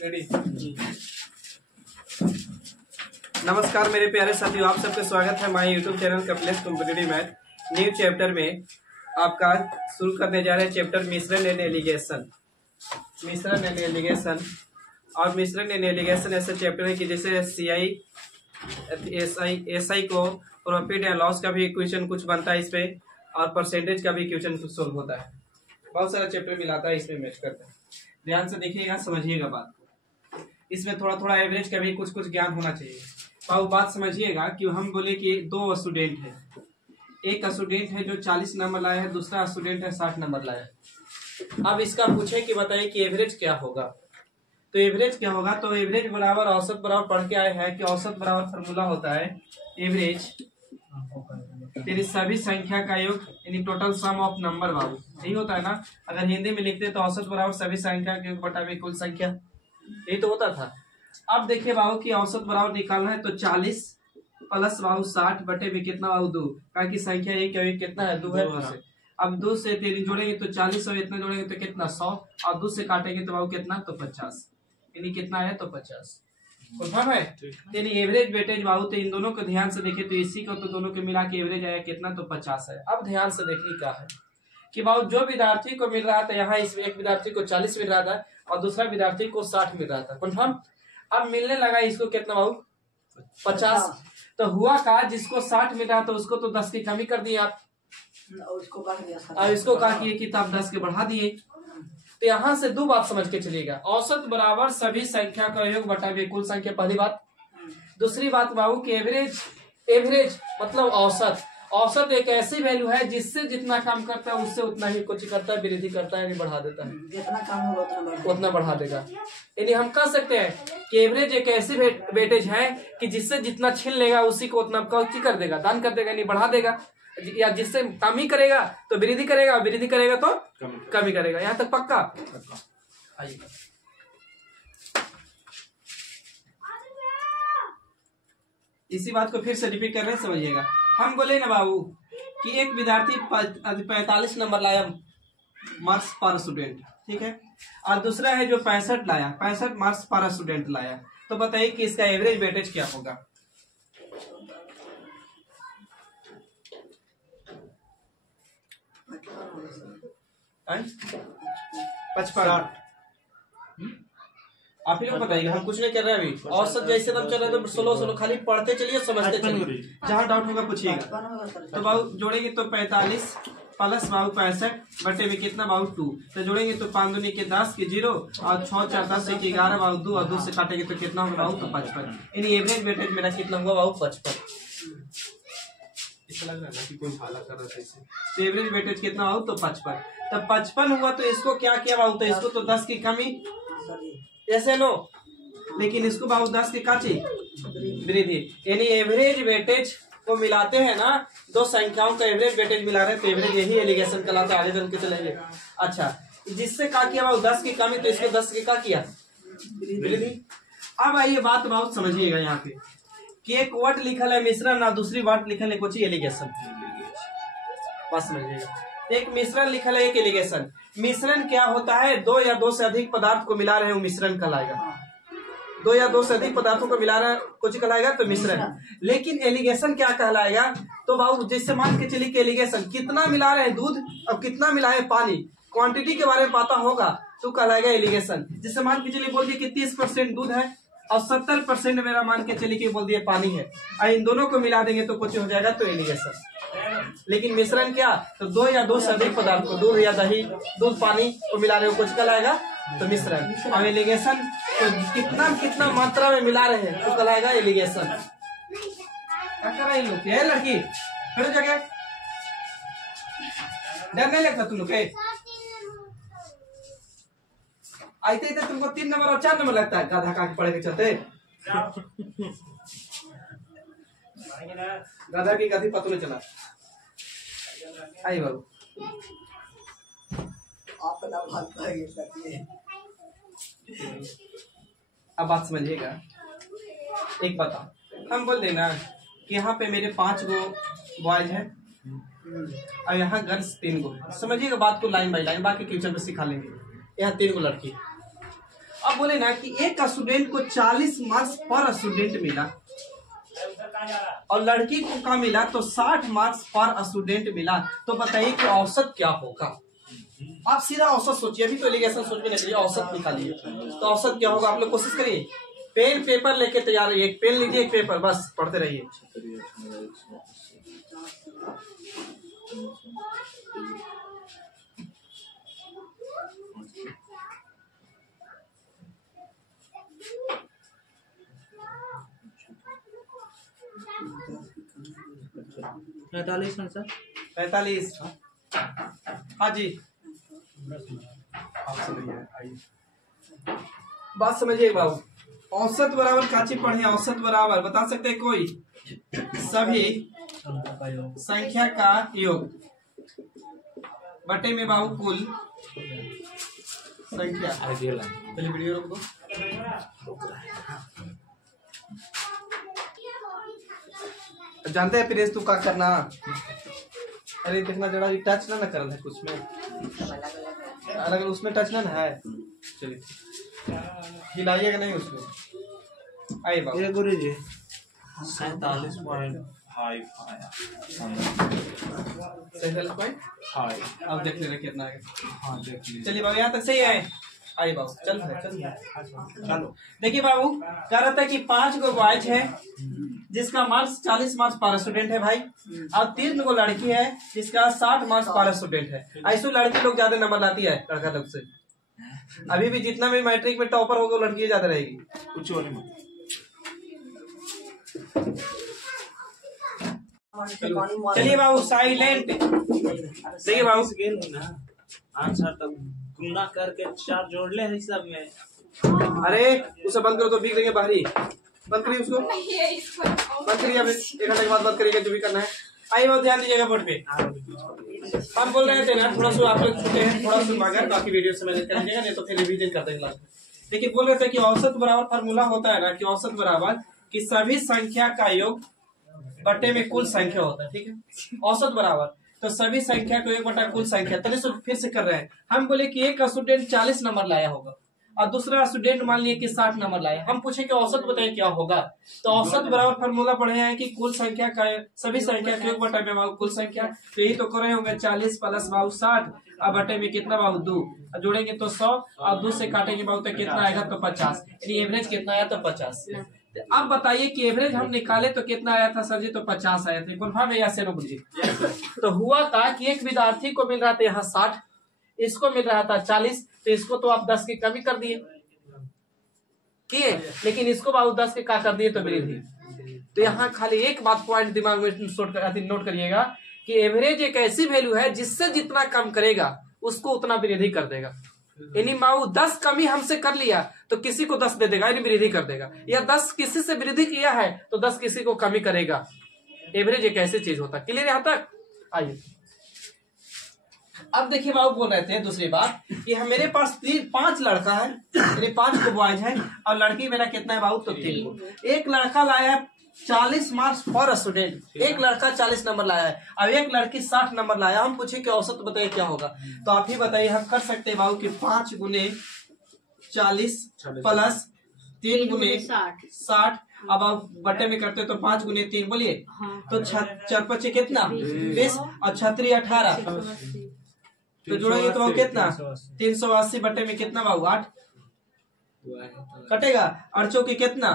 Ready. नमस्कार मेरे प्यारे साथियों, आप सबका स्वागत है हमारे YouTube channel Kapilesh competitive math new chapter में। आपका शुरू करने जा रहे हैं चैप्टर मिश्रण एंड एलिगेशन। मिश्रण एंड एलिगेशन और मिश्रण एंड एलिगेशन ऐसा चैप्टर है कि जैसे सीआई एसआई को प्रॉफिट एंड लॉस का भी इक्वेशन कुछ बनता है इस पे, और परसेंटेज का भी इक्वेशन कुछ सोल्व होता है। बहुत सारा चैप्टर मिलाता है, इसमें मैच करता है। ध्यान से देखिएगा, समझिएगा बात को। इसमें थोड़ा थोड़ा एवरेज का भी कुछ कुछ ज्ञान होना चाहिए। और बात समझिएगा कि हम बोले कि दो स्टूडेंट है, एक स्टूडेंट है जो 40 नंबर लाया है, दूसरा स्टूडेंट है 60 नंबर लाया है। अब इसका पूछे कि बताइए कि एवरेज क्या होगा। तो एवरेज क्या होगा, तो एवरेज बराबर औसत बराबर पढ़ के आए हैं कि औसत बराबर फॉर्मूला होता है एवरेज तेरी सभी संख्या का योग यानी टोटल सम ऑफ नंबर। बाबू यही होता है ना, अगर हिंदी में लिखते तो औसत बराबर सभी संख्या के योग बटा कुल संख्या, यही तो होता था। अब देखिए बाबू की औसत बराबर निकालना है तो 40 प्लस बाबू 60 बटे में कितना बाबू 2, कारण की संख्या एक कितना है 2 है। अब 2 से 3 जोड़ेंगे तो 40 और इतना जोड़ेंगे तो कितना 100, और 2 से काटेंगे तो बाबू कितना तो 50, यानी कितना है तो 50। कंफर्म है। यानी एवरेज वेटेज बाबू, तो इन दोनों को ध्यान से देखे तो इसी को तो दोनों के मिला के एवरेज आया कितना तो 50 है। अब ध्यान से देखिए क्या है कि बाबू जो विद्यार्थी को मिल रहा था, यहाँ इसमें एक विद्यार्थी को 40 मिल रहा था और दूसरा विद्यार्थी को 60 मिल रहा था। कंफर्म। अब मिलने लगा इसको कितना बाबू 50। तो हुआ का जिसको 60 मिल रहा था उसको तो 10 की कमी कर दिए आप, और इसको कहा कि आप 10 के बढ़ा दिए। तो यहाँ से दो बात समझ के चलिएगा, औसत बराबर सभी संख्या का योग बटा कुल संख्या, पहली बात। दूसरी बात बाबू की एवरेज मतलब औसत। औसत एक ऐसी वैल्यू है जिससे जितना काम करता है उससे उतना ही कुछ करता है, वृद्धि करता है यानी बढ़ा देता है, जितना काम होगा उतना बढ़ा देगा। यानी हम कह सकते हैं कि एवरेज एक ऐसी वेटेज है कि जिससे जितना छीन लेगा उसी को उतना कर देगा, दान कर देगा, यानी बढ़ा देगा। या जिससे कमी करेगा तो वृद्धि करेगा, वृद्धि करेगा तो कमी करेगा। यहाँ तक पक्का। आइए इसी बात को फिर से रिपीट कर रहे हैं, समझिएगा। हम बोले ना बाबू कि एक विद्यार्थी 45 नंबर लाया मार्क्स पर स्टूडेंट, ठीक है, और दूसरा है जो 65 लाया, 65 मार्क्स पर स्टूडेंट लाया। तो बताइए कि इसका एवरेज वेटेज क्या होगा। आप ही लोग बताइएगा, हम कुछ नहीं कर रहे हैं अभी। औसत जैसे हम चल रहे हैं तो सोलो खाली पढ़ते चलिए, समझते चलिए, जहाँ डाउट होगा पूछिएगा। तो बाबू जोड़ेंगे तो 45 प्लस बाबू 65 बटे में कितना बाबू 2, तो जोड़ेंगे तो 5 दूनी के 10 के 0 और 6 4 10 1 11 बाबू 2 और 2 से काटेंगे तो कितना होगा बाबू तो 55। यानी एवरेज वेटेज मेरा कितना हुआ बाबू 55। लग रहा है कि कोई भाला कर रहा है। तो एवरेज वेटेज कितना बाबू तो 55। तब 55 हुआ तो इसको क्या किया बाबू, तो इसको तो 10 की कमी ऐसे नो, लेकिन इसको बाबू 10 की काची वृद्धि। यानी एवरेज वेटेज को मिलाते हैं ना, दो संख्याओं का एवरेज वेटेज मिला रहे हैं तो एवरेज यही एलिगेशन कहलाता है। आगे चल के चलेंगे। अच्छा, जिससे क्या किया बाबू 10 की कमी, तो इसको 10 की क्या किया वृद्धि। अब आइए बात बहुत समझिएगा यहाँ पे कि एक वर्ड लिखल है मिश्रण और दूसरी वर्ड लिखल है कुछ एलिगेशन। बात समझिएगा, एक मिश्रण लिखल है एक एलिगेशन। मिश्रण क्या होता है, दो या दो से अधिक पदार्थ को मिला रहे हो मिश्रण कहलाएगा। दो या दो से अधिक पदार्थों को मिला रहे कुछ कहलाएगा तो मिश्रण। लेकिन एलिगेशन क्या कहलाएगा, तो बाबू जैसे मान के चलिए कि एलिगेशन कितना मिला रहे हैं दूध और कितना मिला है पानी, क्वांटिटी के बारे में पता होगा तो कहलाएगा एलिगेशन। जैसे मान के चलिए बोल दिए कि 30% दूध है और 70% मेरा मान के चलिए कि बोल दिए पानी है, और इन दोनों को मिला देंगे तो कुछ हो जाएगा तो एलिगेशन। लेकिन मिश्रण क्या, तो दो या दो से अधिक पदार्थ को, दूध या दही, दूध पानी को मिला रहे हो कुछ कहलाएगा तो मिश्रण। और एलिगेशन तो कितना कितना मात्रा में मिला रहे हैं तो कहलाएगा एलिगेशन। क्या कर रहे लोग, ये लड़की खड़े जगह डर नहीं लगता तुम लोग आते थे, तुमको 3 नंबर और 4 नंबर लगता है गाधा का पढ़े के चलते। गाधा की गधी पता नहीं चला। आई बाबू अब बात समझिएगा। एक बता, हम बोल देना कि यहाँ पे मेरे 5 गो बॉयज है और यहाँ गर्ल्स 3 गो है। समझिएगा बात को लाइन बाय लाइन, बाकी फ्यूचर में सिखा लेंगे। यहाँ 3 गो लड़की अब बोले ना कि एक स्टूडेंट को 40 मार्क्स पर स्टूडेंट मिला और लड़की को क्या मिला तो 60 मार्क्स पर स्टूडेंट मिला, तो बताइए कि औसत क्या होगा। आप सीधा औसत सोचिए, अभी तो एलिगेशन सोच में नहीं, औसत निकालिए तो औसत क्या होगा। आप लोग कोशिश करिए, पेन पेपर लेके तैयार रहिए, एक पेन लीजिए एक पेपर, बस पढ़ते रहिए। सर 45। हाँ जी, बात समझिए बाबू। औसत बराबर काची पढ़े, औसत बराबर बता सकते हैं कोई, सभी संख्या का योग बटे में बाबू कुल संख्या। पहले वीडियो रोक दो। जानते हैं प्रिंस तू क्या करना, अरे देखना जरा टच ना करना है कुछ में, अलग उसमें टच ना है। चलिए हिलाइएगा नहीं उसको। आइए बाबू। ये गुरु जी 47.5 आया। 47.5 अब देख ले कितना है। हाँ देख लीजिए। चलिए बाबू यहाँ तक सही है। आइए बाबू चल चलो। देखिए बाबू कह रहा था कि 5 गो बॉयज है जिसका मार्क्स 40 मार्क्स पर स्टूडेंट है भाई, और 3 गो लड़की है जिसका 60 मार्क्स पर स्टूडेंट है। ऐसे लड़की लोग ज्यादा नंबर लाती है लड़का लोग से। अभी भी जितना भी मैट्रिक में टॉपर होगा लड़की ज्यादा रहेगी। कुछ और नहीं। चलिए बाबू साइलेंट। देखिए बाबू आंसर तब गुना करके 4 जोड़ ले हिसाब में। अरे उसे बंद करो तो बिक देंगे बाहरी। बंद करिए उसको, बंद करिए। अब 1 घंटे के बाद बंद करिएगा जो भी करना है। आइए बहुत ध्यान दीजिएगा बोर्ड पे। हम बोल रहे थे ना थोड़ा सा आप लोग छूटे हैं, थोड़ा सा मगर बाकी वीडियो से मैंने कर लीजिएगा, नहीं तो फिर रिवीजन करते हैं क्लास में। देखिए बोल रहे थे कि औसत बराबर फार्मूला होता है ना कि औसत बराबर कि सभी संख्या का योग बटे में कुल संख्या होता है। ठीक है, औसत बराबर तो सभी संख्या को 1 बटा कुल संख्या। चलिए फिर से कर रहे हैं। हम बोले कि एक स्टूडेंट 40 नंबर लाया होगा और दूसरा स्टूडेंट मान लिया कि 60 नंबर लाया। हम पूछे कि औसत बताइए क्या होगा, तो औसत बराबर फार्मूला पढ़े हैं कि कुल संख्या का सभी संख्या के 1 बटा में बाबू कुल संख्या। तो यही तो कर रहे होंगे 40 प्लस बाबू 60 और बटे में कितना बाबू 2 जोड़ेंगे तो 100 और 2 से काटेंगे बाबू तो कितना आएगा तो 50। यानी एवरेज कितना आया तो 50। अब बताइए कि एवरेज हम निकाले तो कितना आया था सर जी, तो 50 आया था। कन्फर्म है या से बोलिए। तो हुआ था कि एक विद्यार्थी को मिल रहा था यहाँ 60, इसको मिल रहा था 40, तो इसको तो आप 10 की कमी कर दिए किए, लेकिन इसको बाबू 10 के का कर दिए तो वृद्धि। तो यहाँ खाली एक बात पॉइंट दिमाग में नोट करिएगा कि एवरेज एक ऐसी वैल्यू है जिससे जितना कम करेगा उसको उतना वृद्धि कर देगा। यानी बाबू 10 कमी हमसे कर लिया तो किसी को 10 दे देगा, यानी वृद्धि कर देगा, या 10 किसी से वृद्धि किया है तो 10 किसी को कमी करेगा। एवरेज एक ऐसी चीज होता है। क्लियर यहाँ तक? आइए अब देखिए बाबू बोल रहे थे दूसरी बात कि हम मेरे पास 5 लड़का है, मेरे 5 को बॉयज है और लड़की मेरा कितना है बाबू तो 3 को। एक लड़का लाया है 40 मार्क्स पर स्टूडेंट, एक लड़का 40 नंबर लाया है, अब एक लड़की 60 नंबर लाया। हम पूछे कि औसत बताइए क्या होगा, तो आप ही बताइए। हम कर सकते हैं बाबू कि 5 गुने 40 प्लस 3 गुने 60। अब आप बटे में करते तो 5 गुने 3 बोलिए तो 4 कितना 20 और 36 18, तो जोड़ेंगे तो कितना 380 बटे में कितना बाबू 8 कटेगा। अड़चो के कितना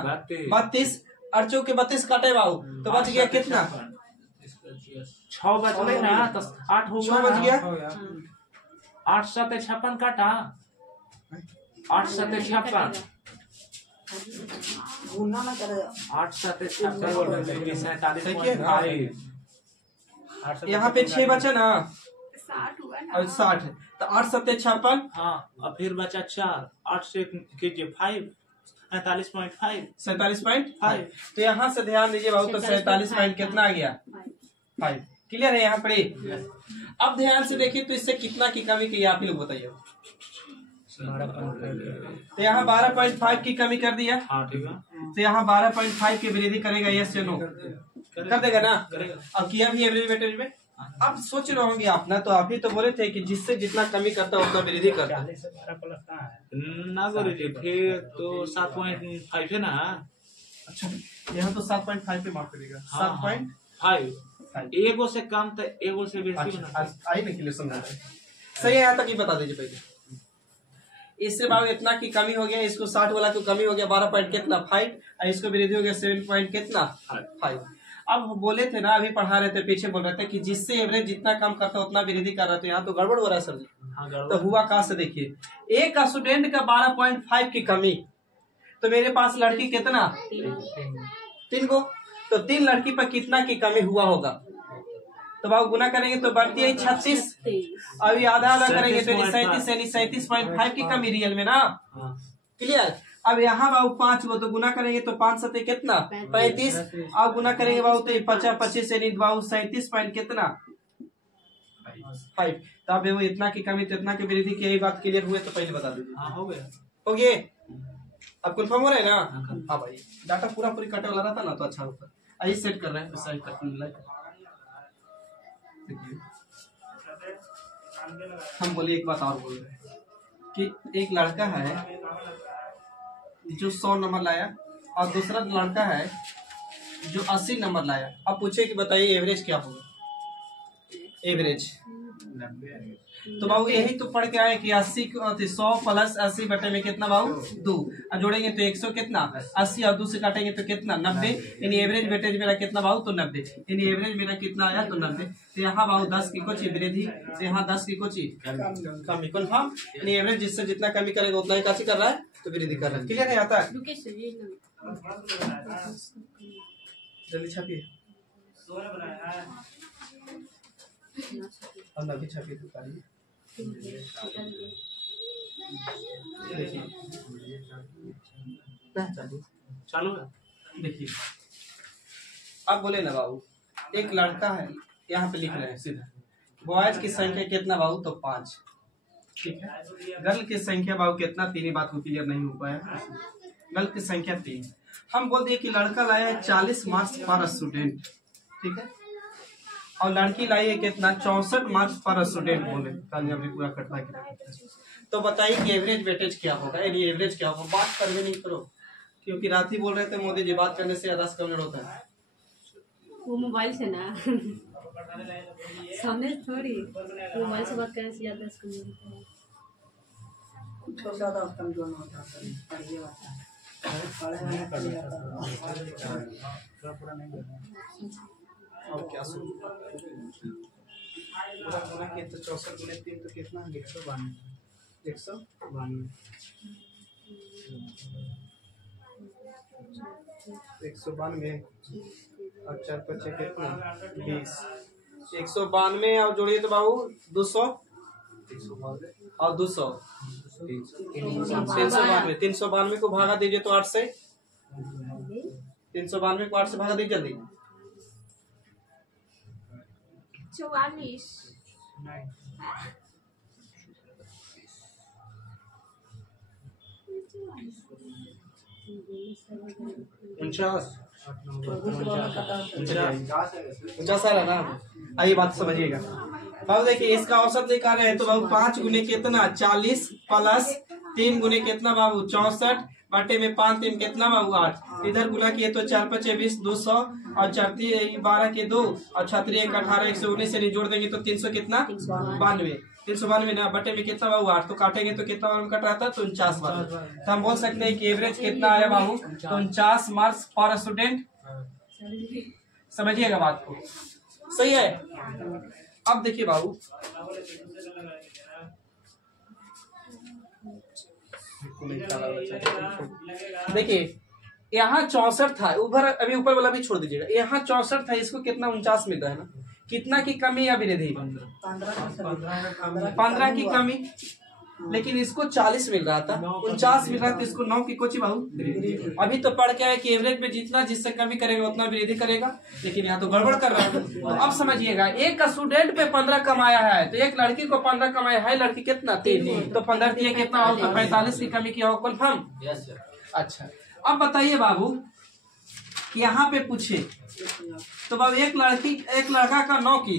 32, अड़चो के 32 कटे बाबू तो बच गया कितना 6 बच गए ना, तो 8 हो 6 बच गया। 8 7 56 काटा, 8 7 56 8 7 56 यहाँ पे 6 बचा ना, 60 हुआ ना, 60 तो 8 7 56। हाँ और फिर बचा 4, 8 से कीजिए 5 47.5। तो यहाँ से ध्यान दीजिए बाबू तो 47 पॉइंट कितना आ गया 5। क्लियर है यहाँ पर? अब ध्यान से देखिए तो इससे कितना की कमी की आप ही लोग बताइए। तो यहाँ 12.5 की कमी कर दिया। हाँ ठीक है। तो यहाँ 12.5 की वृद्धि करेगा यस या नो? कर देगा ना। अब किया भी एवरेज वेटेज में। अब सोच रहे होंगे आप ना, तो आप ही तो बोले थे कि जिससे जितना कमी करता है उतना वृद्धि करता है। ना गुरुजी फिर तो 7.5 है ना। अच्छा यहाँ तो 7.5 पे माफ करेगा। 7.5 एगो से कम तो एगो से बेसी बना। आई ना क्लियर समझा सही है। यहाँ तक ही बता दीजिए पहले। इससे बाबू इतना की कमी हो गया, इसको 60 वाला को कमी हो गया 12 पॉइंट कितना 5, और इसको वृद्धि हो गया 7 पॉइंट कितना 5। अब बोले थे ना, अभी पढ़ा रहे थे, पीछे बोल रहे थे कि जिससे एवरेज जितना कम करता है उतना वृद्धि कर रहा है, तो यहाँ तो गड़बड़ हो रहा है सर जी। तो हुआ कहाँ से देखिए, एक स्टूडेंट का 12.5 की कमी, तो मेरे पास लड़की कितना 3 को, तो 3 लड़की पर कितना की कमी हुआ होगा, तो बाबू गुना करेंगे तो बढ़ती है 36। अभी आधा आधा करेंगे तो 37.5 की कमी रियल में ना। क्लियर। अब यहाँ बाबू 5 को तो गुना करेंगे तो 5 सते कितना 35। अब गुना करेंगे बाबू तो 50 25 यानी बाबू 37 पॉइंट कितना 5। तो अब वो इतना की कमी तो इतना की वृद्धि की, यही बात क्लियर हुए तो पहले बता दीजिए। हो गया हो गए। अब कन्फर्म हो रहा है ना। हाँ भाई डाटा पूरा पूरी कटे वाला रहता ना तो अच्छा होता। आइए सेट कर रहे हैं। हम बोले एक बात और बोल रहे हैं कि एक लड़का है जो 100 नंबर लाया और दूसरा लड़का है जो 80 नंबर लाया। अब पूछे कि बताइए एवरेज क्या होगा। एवरेज तो बाबू यही तो पढ़ के आए कि 80 100 प्लस 80 बटे में कितना बाबू 2, और जोड़ेंगे तो 100 कितना 80 और 2 से काटेंगे तो कितना 90, यानी एवरेज वेटेज मेरा कितना बाबू तो 90, यानी एवरेज मेरा कितना आया तो 90। तो यहाँ बाबू 10 की कुछ वृद्धि, तो यहाँ 10 की कुछ कमी कन्फर्म, यानी एवरेज जिससे जितना कमी करेगा उतना ही काची कर रहा है तो वृद्धि कर रहा है। क्लियर है। आता है जल्दी छापिए और छापिए तो देखिए चालू है। देखिए अब बोले ना बाबू, एक लड़का है, यहाँ पे लिख रहे हैं सीधा, बॉयज की संख्या कितना बाबू तो 5, ठीक है। गर्ल की संख्या बाबू कितना 3, बात को क्लियर नहीं हो पाया। गर्ल की संख्या 3, हम बोल दिए कि लड़का लाया है 40 मार्क्स पर स्टूडेंट, ठीक है, और लड़की लाई है कितना 64 मार्क्स पर स्टूडेंट। बोले कल अभी पूरा कटवा के, तो बताइए कि एवरेज वेटेज क्या होगा, यानी एवरेज क्या होगा। बात करवे नहीं करो, क्योंकि रात ही बोल रहे थे मोदी जी बात करने से ज्यादा कम होता है। वो मोबाइल से ना सामने थोड़ी, मोबाइल से बात करने से ज्यादा कुछ ज्यादा कमजोर हो जाता है। पढ़िए होता है और क्या सुन पूरा गुना के तो 64 गुने 3 तो कितना 192 192 और 4 5 कितना 20 192 और जोड़िए तो बाबू 200 और 200 392 को भागा दीजिए तो 8 से 392 को 8 से भागा दीजिए जल्दी 44 49 आ रहा ना। आइए बात समझिएगा बाबू, देखिए इसका औसत देखा रहे हैं तो बाबू 5 गुने कितना 40 प्लस 3 गुने कितना बाबू 64 बटे में 5 3 कितना बाबू 8, इधर गुना किए तो 4 5 20 200 और 4 3 12 के 2 और 6 3 1 18 119 से जोड़ देंगे तो 300 कितना 392 ना, बटे में कितना बाबू 8, तो काटेंगे तो कितना बार कट रहा था तो 49 बार। तो हम बोल सकते हैं कि एवरेज कितना आया बाबू तो 49 मार्क्स पर स्टूडेंट। समझिएगा बात को, सही है। अब देखिए बाबू देखिए यहाँ 64 था, अभी ऊपर वाला भी छोड़ दीजिएगा, यहाँ 64 था, इसको कितना 49 मिल रहा है ना, कितना की कमी या वृद्धि 15 की कमी, लेकिन इसको 40 मिल रहा था 49 मिल रहा था, इसको 9 की कोची बाबू। अभी तो पढ़ के आए कि एवरेज में जितना जिससे कमी करेगा उतना वृद्धि करेगा, लेकिन यहाँ तो गड़बड़ कर रहा है। तो अब समझिएगा एक स्टूडेंट पे 15 कमाया है तो एक लड़की को 15 कमाया है, लड़की कितना 3, तो 15 दिए कितना हो तो 45 की कमी किया हो कन्फर्म। अच्छा अब बताइए बाबू कि यहाँ पे पूछे तो बाबू एक लड़का का 9 की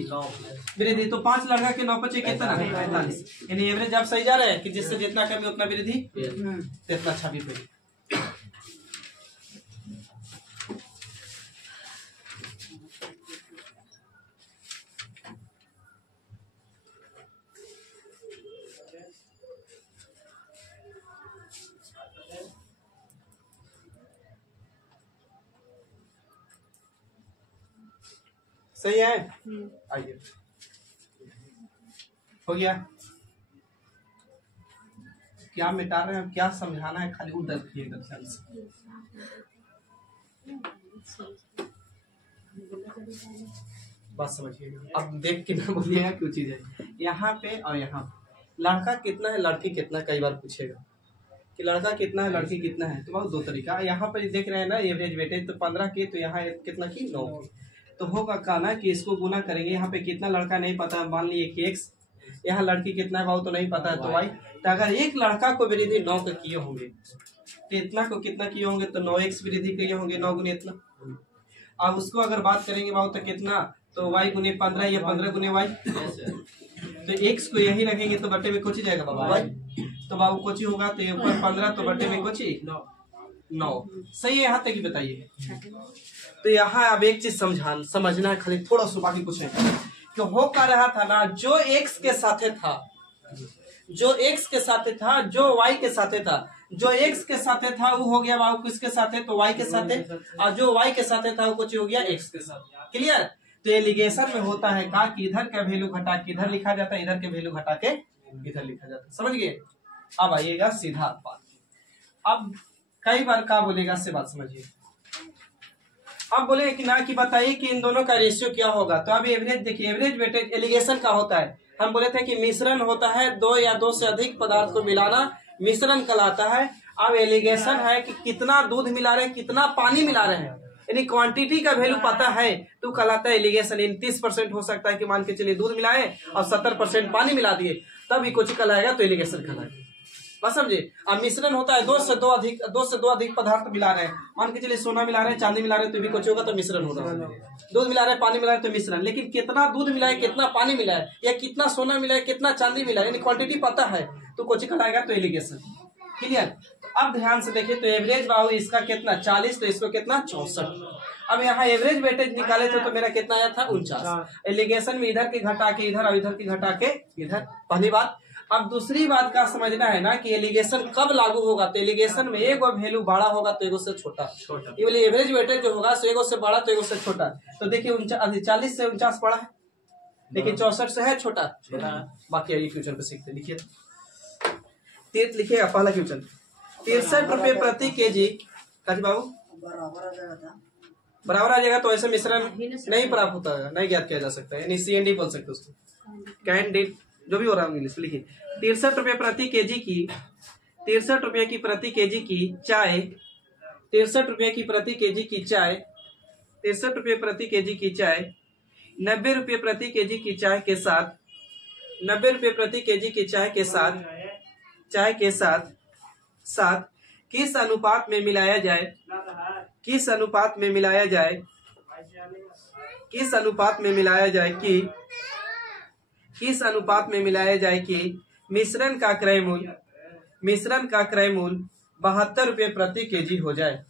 वृद्धि, तो 5 लड़का के 9 बचे कितना है 45, यानी एवरेज आप सही जा रहे हैं कि जिससे जितना कमी उतना वृद्धि इतना 26 पे। सही है, आइए हो गया। क्या मिटा रहे हैं, क्या समझाना है, खाली उधर रखिएगा ध्यान से। बात समझिएगा, अब देख के ना बोलिएगा क्यों चीज है। यहाँ पे और यहाँ लड़का कितना है लड़की कितना, कई बार पूछेगा कि लड़का कितना है लड़की कितना है, तो बहुत दो तरीका। यहाँ पर देख रहे हैं ना एवरेज वेटेज, तो 15 की, तो यहाँ कितना की 9 की, तो होगा का ना कि इसको गुना करेंगे। यहाँ पे कितना लड़का नहीं पता, मान लीजिए कि x, यहाँ लड़की कितना है तो नहीं पता है तो y। तो अगर एक लड़का को वृद्धि 9 के किए होंगे तो इतना को कितना किए होंगे, तो 9x वृद्धि किए होंगे 9 गुने इतना। अब उसको अगर बात करेंगे तो कितना, तो y गुने 15 या 15 गुने y, तो x को यही रखेंगे तो बट्टे में कुछ ही जाएगा बाबू y, तो बाबू कुछ ही होगा, तो ऊपर 15 तो बट्टे में कुछ ही 9। सही है, यहाँ तक ही बताइए। तो यहाँ अब एक चीज समझना है खाली थोड़ा सा, बाकी कुछ नहीं। तो हो क्या रहा था ना, जो x के साथे था, जो x के साथे था, जो y के साथे था, जो x के साथे था वो हो गया बाबू किसके साथे, तो y के साथे, और जो y के साथे था वो कुछ हो गया x के साथ। क्लियर। तो एलिगेशन में होता है का कि इधर का वैल्यू घटा के इधर लिखा जाता है, इधर के वैल्यू घटा के इधर लिखा जाता है। समझ गए। अब आइएगा सीधा बात। अब कई बार क्या बोलेगा से बात समझिए। अब बोले कि ना कि बताइए कि इन दोनों का रेशियो क्या होगा। तो अब एवरेज देखिए, एवरेज वेटेज एलिगेशन का होता है। हम बोले थे कि मिश्रण होता है 2 या 2 से अधिक पदार्थ को मिलाना, मिश्रण कहलाता है। अब एलिगेशन है कि कितना दूध मिला रहे हैं, कितना पानी मिला रहे हैं, यानी क्वांटिटी का वैल्यू पता है तो कहलाता है एलिगेशन। 30% हो सकता है कि मान के चलिए दूध मिलाए और 70% पानी मिला दिए, तब ही कुछ कहलाएगा, तो एलिगेशन कहलाएगा। बस समझे। अब मिश्रण होता है 2 से 2 अधिक पदार्थ मिला रहे हैं, मान के चलिए सोना मिला रहे हैं, चांदी मिला रहे हैं, तो भी कुछ होगा, तो मिश्रण होगा। दूध मिला रहे हैं, पानी मिला रहे हैं, तो मिश्रण। लेकिन कितना दूध मिला है, कितना पानी मिला है, या कितना सोना मिला है, कितना चांदी मिला है, यानी क्वांटिटी पता है तो कुछ कहलाएगा, तो एलिगेशन। क्लियर। अब ध्यान से देखिए, तो एवरेज बाबू इसका कितना 40, तो इसको कितना 64। अब यहाँ एवरेज वेटेज निकाले थे तो मेरा कितना आया था 49। एलिगेशन में इधर के घटा के इधर और इधर की घटा के इधर, पहली बात। अब दूसरी बात का समझना है ना कि एलिगेशन कब लागू होगा। तो एलिगेशन में एगो वैल्यू बड़ा होगा तो एगो से छोटा। ये वाली एवरेज वेटेज जो होगा सो एगो से बड़ा तो एगो से छोटा। तो देखिए 40 से 49 बड़ा है, लेकिन 64 से है छोटा। बाकी ये क्वेश्चन पे सीखते। लिखिए, लिखिएगा पहला क्वेश्चन, 63 रुपए प्रति केजी। काजी बाबू बराबर आ जाएगा, तो ऐसे मिश्रण नहीं प्राप्त होता है, नहीं ज्ञात किया जा सकता है, यानी CND बोल सकते उसको, कैंडिड जो भी हो रहा है इंग्लिश। लिखिए 63 रुपए प्रति केजी की, 63 रुपए की प्रति केजी की चाय, 63 रुपए की प्रति केजी की चाय, 63 रुपए प्रति केजी की चाय 90 रुपए प्रति केजी की चाय के साथ, 90 रुपए प्रति केजी की चाय के साथ, चाय के साथ साथ किस अनुपात में मिलाया जाए, किस अनुपात में मिलाया जाए, किस अनुपात में मिलाया जाए कि, किस अनुपात में मिलाया जाए कि मिश्रण का क्रय मूल्य, मिश्रण का क्रय मूल्य 72 रुपए प्रति केजी हो जाए,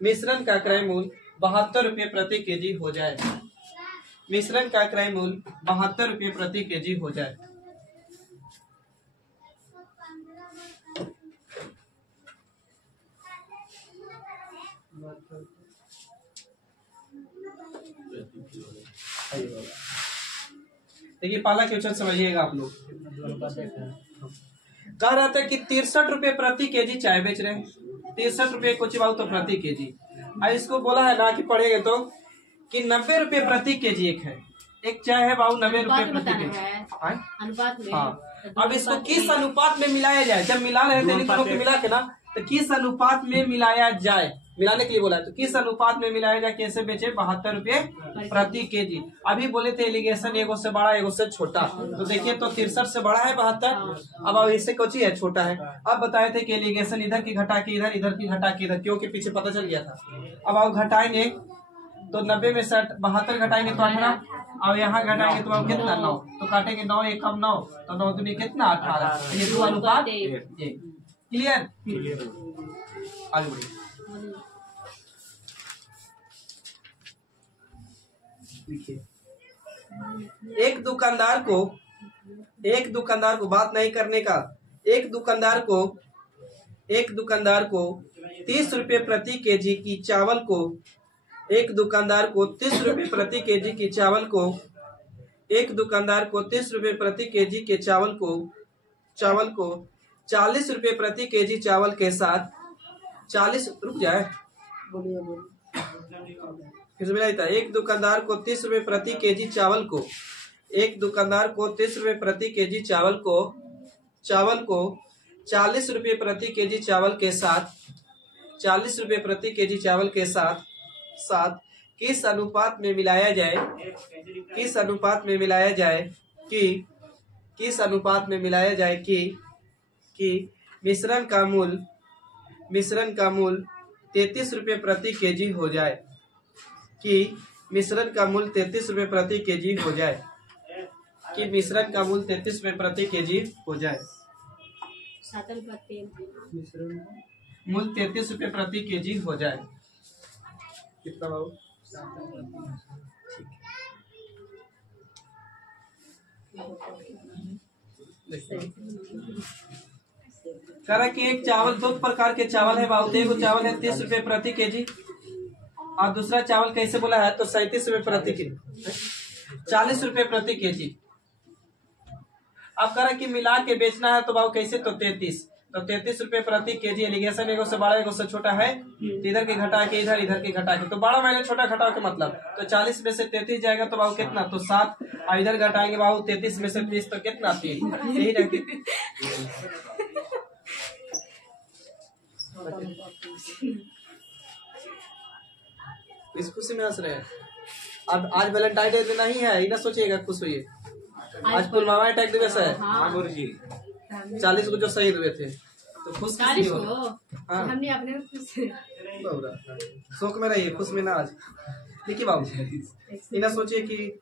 मिश्रण का क्रय मूल्य 72 रुपए प्रति केजी हो जाए, मिश्रण का क्रय मूल्य 72 रुपए प्रति केजी हो जाए। देखिए पहला क्वेश्चन समझिएगा आप लोग। कह रहा था कि 63 रुपए प्रति केजी चाय बेच रहे हैं, 63 रुपए कुछ बाबू तो प्रति केजी। अब इसको बोला है ना कि पढ़ेंगे तो कि 90 रुपए प्रति केजी एक है, एक चाय है बाबू 90 रुपए प्रति केजी अनुपात में। हाँ, अब इसको किस अनुपात में मिलाया जाए। जब मिला रहे थे दोनों को मिला के ना तो किस अनुपात में मिलाया जाए, मिलाने के लिए बोला है, तो किस अनुपात में मिलाया जाए, कैसे बेचे, 72 रुपये प्रति केजी। अभी बोले थे एलिगेशन एगो से बड़ा एगो से छोटा, तो देखिए तो 63 से बड़ा है 72, अब इससे कोची है, छोटा है। अब बताए थे कि एलिगेशन इधर की घटा के इधर, इधर की घटा के इधर, क्योंकि पीछे पता चल गया था। अब आप घटाएंगे तो 90 में 72 घटाएंगे तो 18, और यहाँ घटाएंगे तो अब कितना 9, तो काटेंगे 9 एकम 9, तो 9 दूनी कितना 18, ये 2 अनुपात ये। क्लियर, आगे बढ़िए। देखिए एक दुकानदार को बात नहीं करने का, एक दुकानदार को 30 रुपए प्रति केजी की चावल को, एक दुकानदार को 30 रुपए प्रति केजी की चावल को, एक दुकानदार को 30 रुपए प्रति केजी के चावल को 40 रुपए प्रति केजी चावल के साथ 40, रुक जाए फिर से मिला था। एक दुकानदार को 30 रुपए प्रति केजी चावल को, एक दुकानदार को 30 रुपए प्रति केजी चावल को 40 रुपए प्रति केजी चावल के साथ 40 रुपए प्रति केजी चावल के साथ किस अनुपात में मिलाया जाए, किस अनुपात में मिलाया जाए कि मिश्रण का मूल्य 33 रुपए प्रति केजी हो जाए, कि मिश्रण का मूल्य 33 रुपए प्रति केजी हो जाए, कि मिश्रण का मूल्य 33 रुपए प्रति केजी हो जाए, मूल्य 33 रुपए प्रति केजी हो जाए। कितना बाबू, कह रहा कि एक चावल, दो प्रकार के चावल है बाबू, एगो चावल है 30 रुपए प्रति केजी और दूसरा चावल कैसे बोला है, तो 37 रुपए प्रति केजी, 40 रुपए प्रति केजी। अब कह रहा कि मिला के बेचना है तो बाबू कैसे, तो 33 रुपए प्रति केजी। एलिगेशन एगो से बड़ा एगो से छोटा है, इधर के घटा के इधर, इधर के घटा के, तो बड़ा मैंने छोटा घटाओ के मतलब, तो 40 में से 33 जाएगा तो बाबू कितना, तो 7, और इधर घटाएंगे बाबू 33 में से 30 तो कितना 3, यही रखिए। इस खुशी में हंस रहे हैं। अब आज वैलेंटाइन डे नहीं है, ये ना सोचिएगा खुश हुई, आज पुलवामा अटैक दिवस है। हाँ गुरु जी, 40 को जो शहीद हुए थे, तो खुश नहीं हो, हमने अपने शोक में रहिए, खुश में ना। आज देखिए बाबू, ये ना सोचिए कि,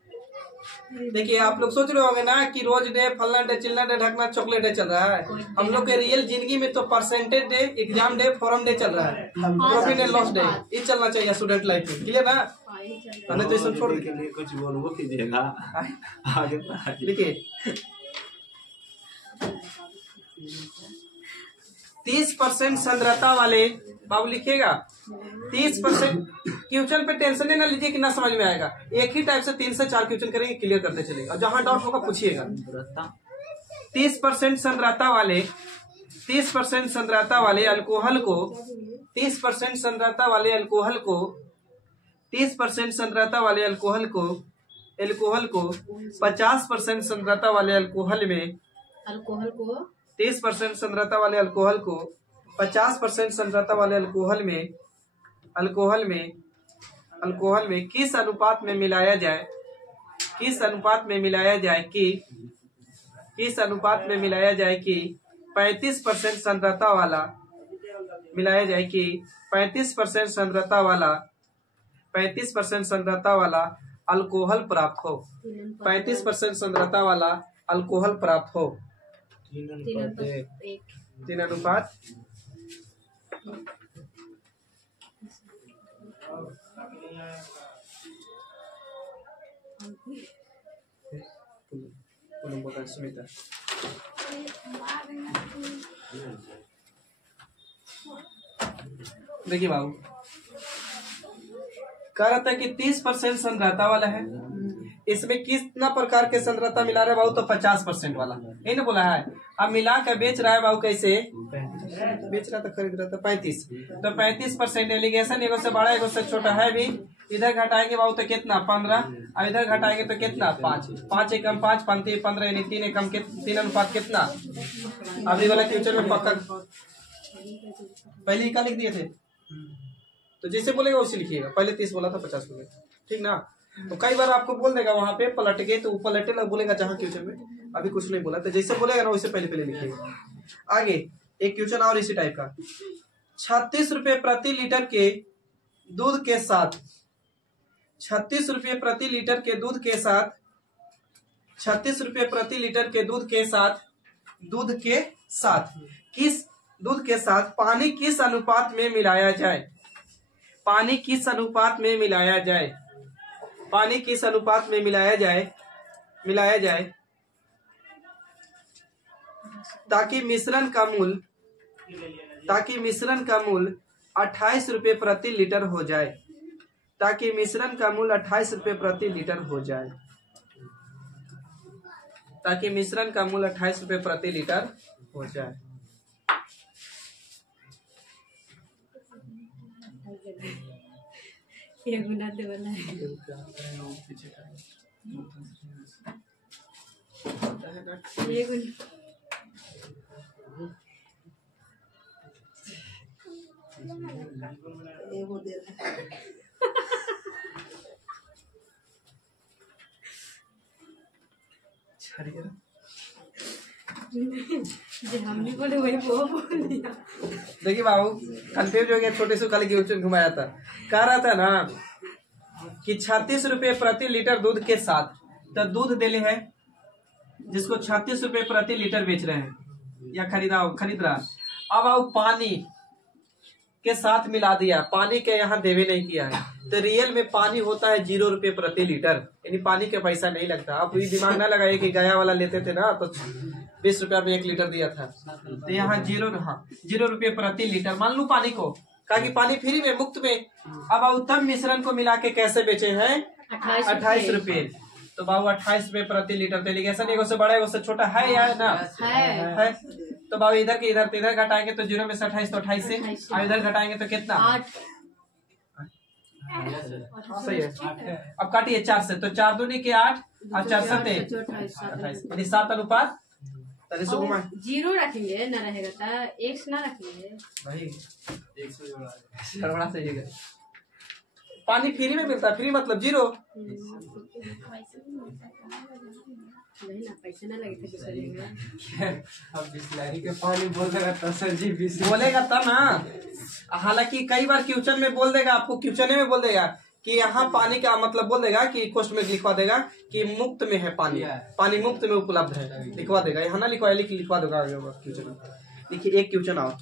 देखिए आप लोग सोच रहे होंगे ना कि रोज डे, फलना डे, चिल्ला डे, ढकना चॉकलेट डे चल रहा है। हम लोग के रियल जिंदगी में तो percentage day, exam day, forum day चल रहा है, प्रॉफिट एंड लॉस डे, ये चलना चाहिए स्टूडेंट लाइफ में। क्लियर ना, मैंने तो सब छोड़ के लिए कुछ बोलबो कीजिएगा आगे। देखिए 30% सांद्रता वाले बाबू लिखिएगा, 30% क्वेश्चन पे टेंशन ही ना लीजिए कि ना समझ में आएगा, एक ही टाइप से 3 से 4 क्वेश्चन करेंगे, क्लियर करते चलेगा, और जहां डाउट होगा पूछिएगा। 30% सांद्रता वाले, 30% सांद्रता वाले अल्कोहल को, 30% सांद्रता वाले अल्कोहल को, 30% सांद्रता वाले अल्कोहल को 50% सांद्रता वाले अल्कोहल में, 30% सांद्रता वाले अल्कोहल को 50% सांद्रता वाले अल्कोहल में किस अनुपात में मिलाया जाए, किस अनुपात में मिलाया जाए कि, किस अनुपात में मिलाया जाए कि 35% सांद्रता वाला, मिलाया जाए कि 35% सांद्रता वाला, 35% सांद्रता वाला अल्कोहल प्राप्त हो, 35% सांद्रता वाला अल्कोहल प्राप्त हो। 3 अनुपात सुमिता, देखिए बाबू कह रहा था कि 30% सांद्रता वाला है, इसमें कितना प्रकार के सांद्रता मिला रहा है बाबू, तो 50% वाला, यही ना बोला है। अब मिला कर बेच रहा है बाबू, कैसे बेच रहा था, खरीद रहा था 35, तो 35% एलिगेशन एगो से बड़ा एगो से छोटा है भी, इधर घटाएंगे बाबू तो कितना 15, और इधर घटाएंगे तो कितना 5, 5 एकम 5, 15 यानी 3 एकम 3 अनुपात कितना। अभी वाला फ्यूचर में पक्का पहले इका लिख दिए थे, तो जैसे बोलेगा वैसे लिखिएगा। पहले 30 बोला था, 50 हो गया, ठीक ना। तो कई बार आपको बोल देगा वहां पे पलट के, तो पलटे लग बोलेगा जहाँ क्वेश्चन में अभी कुछ नहीं बोला, तो जैसे बोलेगा ना वैसे पहले पहले लिखिएगा। आगे एक क्वेश्चन और इसी टाइप का, 36 रुपए प्रति लीटर के दूध के साथ, 36 रुपए प्रति लीटर के दूध के साथ, 36 रुपए प्रति लीटर के दूध के साथ, दूध के साथ किस, दूध के साथ पानी किस अनुपात में मिलाया जाए, पानी किस अनुपात में मिलाया जाए, पानी किस अनुपात में मिलाया जाए, मिलाया जाए ताकि मिश्रण का मूल्य, ताकि मिश्रण का मूल्य 28 रुपए प्रति लीटर हो जाए, ताकि मिश्रण का मूल्य 28 रुपए प्रति लीटर हो जाए, ताकि मिश्रण का मूल्य 28 रुपए प्रति लीटर हो जाए। ये गुना दे वाला है। ये गुना एगो दे रहा। जो हम भी बोले वही वो बोल दिया। देखिए बाबू कंफ्यूज हो गया, छोटे से खाली क्वेश्चन घुमाया था, कह रहा था ना कि 36 रुपए प्रति लीटर दूध के साथ, तो दूध देले है जिसको 36 रुपए प्रति लीटर बेच रहे हैं या खरीद रहा, अब आओ पानी के साथ मिला दिया, पानी के यहाँ देवे नहीं किया है, तो रियल में पानी होता है 0 रुपए प्रति लीटर, यानी पानी के पैसा नहीं लगता। आप ये दिमाग ना लगाइए कि गया वाला लेते थे ना तो 20 रुपया में 1 लीटर दिया था, तो यहाँ 0 रुपये प्रति लीटर मान लू पानी को, कहा कि पानी फ्री में मुफ्त में। अब उत्तम मिश्रण को मिला के कैसे बेचे हैं, 28 रुपये, तो बाबू 28 रुपये प्रति लीटर दे, ऐसा नहीं उससे बड़ा है उससे छोटा है या ना है, तो बाबू इधर के इधर, तो इधर घटाएंगे तो 0 में से 28, तो 28 से, और इधर घटाएंगे तो कितना, 8 सही है। अब काटिए 4 से, तो 4 दूनी के 8 और 4 सत्ते 28, यानी 7 अनुपात 0 रखेंगे ना रहेगा तो x ना रखेंगे भाई, 100 जोड़ा सही है। पानी फ्री में मिलता है, फ्री मतलब 0, नहीं ना पैसे ना लगे थे। अब बिस्लरी के पानी बोलेगा तो सर जी बोलेगा तब ना, हालांकि कई बार क्वेश्चन में बोल देगा, आपको क्वेश्चन में बोल देगा कि यहाँ पानी का मतलब बोल देगा कि क्वेश्चन में लिखवा देगा कि मुफ्त में है पानी, पानी मुफ्त में उपलब्ध है, लिखवा देगा, यहाँ ना लिखवा लिखवा देगा क्वेश्चन में। देखिए एक क्वेश्चन और,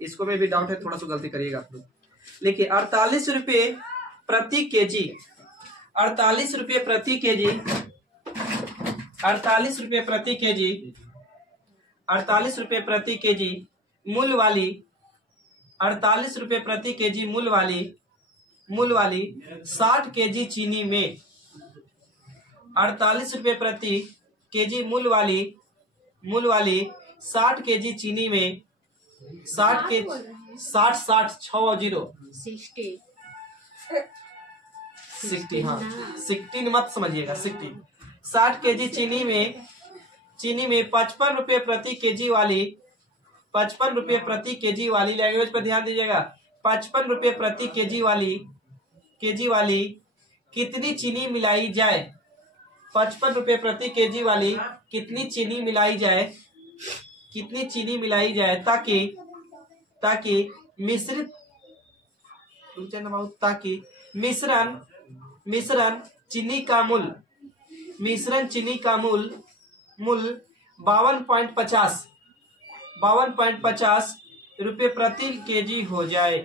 इसको में भी डाउट है, थोड़ा सा गलती करिएगा आप लोग। देखिए 48 रुपये प्रति केजी, 48 रुपये प्रति केजी, 48 रुपये प्रति केजी, 48 रुपये प्रति केजी मूल्य वाली, 48 रुपये प्रति केजी मूल्य वाली 60 केजी चीनी में, 48 रुपये प्रति केजी मूल्य वाली 60 केजी चीनी में, 60 के 60 60 हाँ 60 मत समझिएगा, 60 केजी चीनी में 55 रुपये प्रति केजी वाली, 55 रुपये प्रति केजी वाली, लैंग्वेज पर ध्यान दीजिएगा, 55 रुपये प्रति केजी वाली कितनी चीनी मिलाई जाए, 55 रुपये प्रति केजी वाली कितनी चीनी मिलाई जाए, कितनी चीनी मिलाई जाए ताकि मिश्रित, ताकि मिश्रण चीनी का मूल्य, मिश्रण चीनी का मूल्य 52.50 रुपये प्रति केजी हो जाए,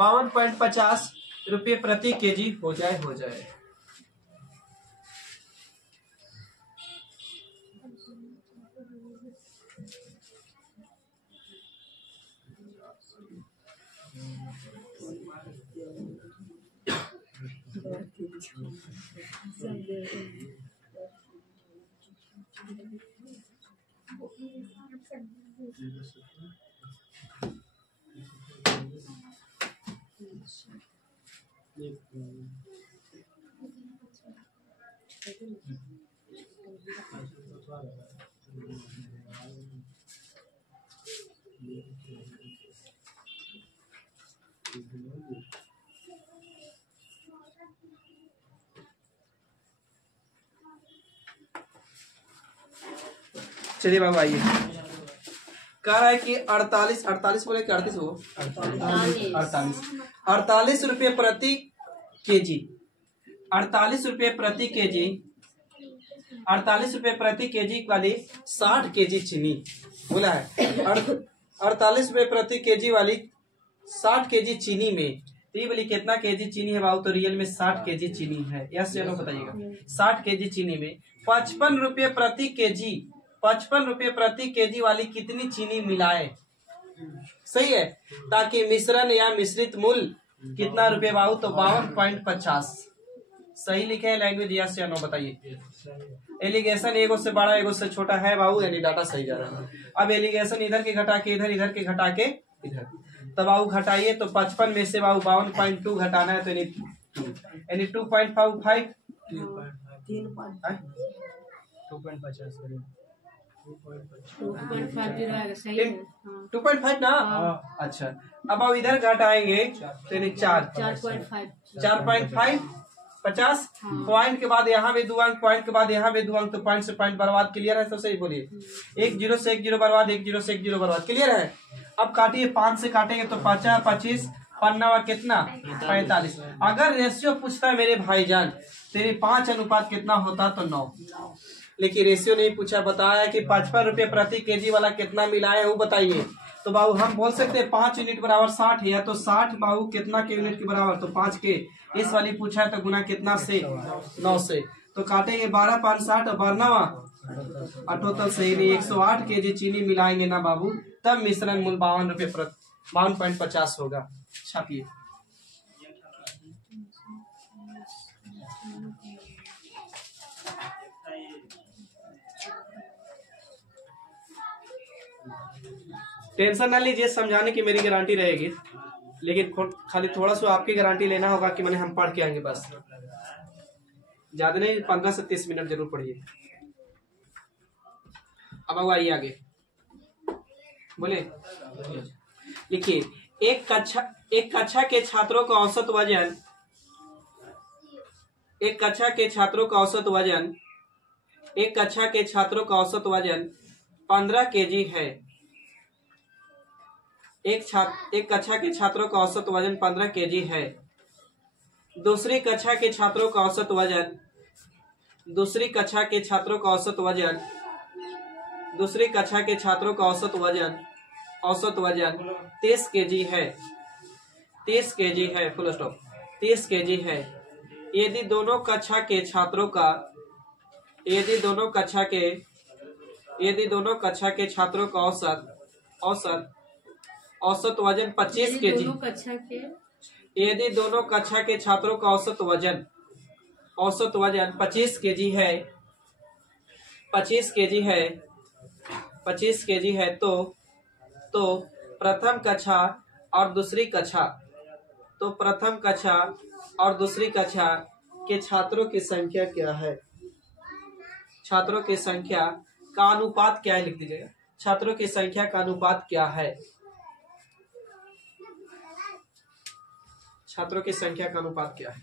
52.50 रुपये प्रति केजी हो जाए। चलिए बाबू आइए, कह रहा है कि 48 बोले कि 38 हो 48 रुपये प्रति केजी, 48 रुपये प्रति केजी, 48 रुपये प्रति केजी वाली 60 केजी चीनी बोला है। 48 रुपये प्रति केजी वाली 60 केजी चीनी में, तो ये बोली कितना केजी चीनी है बाबू, तो रियल में 60 केजी चीनी है। यस या नो बताइएगा। 60 केजी चीनी में 55 रुपये प्रति केजी, 55 रुपये प्रति केजी वाली कितनी चीनी मिलाए, सही है, ताकि मिश्रण या मिश्रित मूल्य कितना रुपए बाबू, तो 52.50 सही लिखे हैं लैंग्वेज। यस या नो बताइए। एलिगेशन एगो से बड़ा एगो से छोटा है बाबू, यानी डाटा सही जा रहा है। अब एलिगेशन इधर के घटा के इधर, इधर के घटा के इधर, तो बाबू घटाइए, तो 55 में से बाबू 52.2 घटाना है, तो यानी 2.55 2.5 ना। अच्छा, अब आप इधर घटाएंगे तो यानी 4.5 50 पॉइंट के बाद यहाँ भी 2 अंक, पॉइंट के बाद यहाँ भी 2 अंक, तो पॉइंट से पॉइंट बर्बाद। क्लियर है? तो सही बोलिए। 1 0 से 1 0 बर्बाद, 1 0 से 1 0 बर्बाद। क्लियर है? अब काटिए, 5 से काटेंगे तो 50 25 पन्ना कितना 45। अगर रेशियो पूछता है मेरे भाईजान तेरे 5 अनुपात कितना होता, तो 9, लेकिन रेशियो नहीं पूछा, बताया कि 55 रुपये प्रति केजी वाला कितना मिलाए वो बताइए। तो बाबू हम बोल सकते हैं 5 यूनिट बराबर 60 है, तो 60 बाबू कितना के यूनिट के बराबर, तो 5 के। इस वाली पूछा है तो गुना कितना से 9 से, तो काटेंगे 12 5 60 और 12 अठोत्तर से, 108 केजी चीनी मिलाएंगे ना बाबू, तब मिश्रण मूल्य 52 रुपये 52.50 होगा। छापिए। टेंशन ना लीजिए, समझाने की मेरी गारंटी रहेगी, लेकिन खाली थोड़ा सा आपकी गारंटी लेना होगा कि मैंने हम पढ़ के आएंगे बस, ज्यादा नहीं, 15 से 30 मिनट जरूर पढ़िए। अब आइए आगे, बोले लिखिए, एक कक्षा के छात्रों का औसत वजन, एक कक्षा के छात्रों का औसत वजन, एक कक्षा के छात्रों का औसत वजन 15 केजी है। एक कक्षा के छात्रों का औसत वजन 15 केजी है। दूसरी कक्षा के छात्रों का औसत वजन, दूसरी कक्षा के छात्रों का औसत वजन, दूसरी कक्षा के छात्रों का औसत वजन 30 केजी है। 30 केजी है, फुल स्टॉप, 30 केजी है। यदि दोनों कक्षा के छात्रों का, यदि दोनों कक्षा के छात्रों का औसत वजन 25 केजी, यदि दोनों कक्षा के छात्रों का औसत वजन 25 केजी है, 25 केजी है, 25 केजी है, तो प्रथम कक्षा और दूसरी कक्षा, तो प्रथम कक्षा और दूसरी कक्षा के छात्रों की संख्या क्या है? छात्रों की संख्या का अनुपात क्या है, लिख दीजिएगा। छात्रों की संख्या का अनुपात क्या है? छात्रों की संख्या का अनुपात क्या है?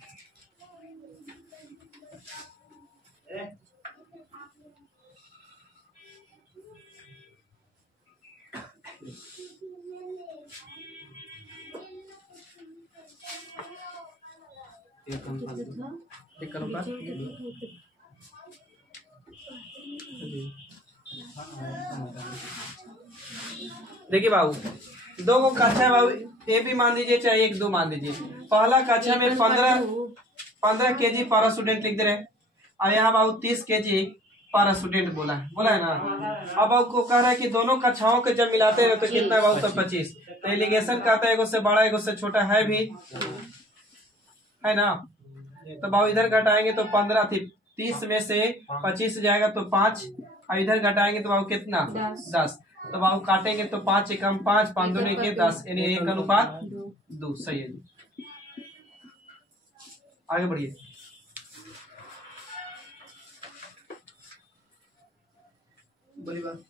एक अनुपात देखिए बाबू, 2 कक्षा बाबू, ए भी मान दीजिए चाहे 1 2 मान दीजिए। पहला कक्षा में 15 केजी पर स्टूडेंट लिख दे रहे हैं, और यहाँ बाबू 30 केजी पर स्टूडेंट बोला है ना। अब आपको कह रहा है कि दोनों कक्षाओं के जब मिलाते हैं तो कितना है बाबू, तो 25। तो एलिगेशन कहता है एगो से बड़ा एगो से छोटा है भी, है ना। तो बाबू इधर घटाएंगे तो 15 थी, 30 में से 25 जाएगा तो 5, और इधर घटाएंगे तो बाबू कितना 10। तो बाबू काटेंगे तो 5 एकम 5, 5 दूनी के 10, यानी 1 अनुपात 2। सही है, आगे बढ़िए। बड़ी बात,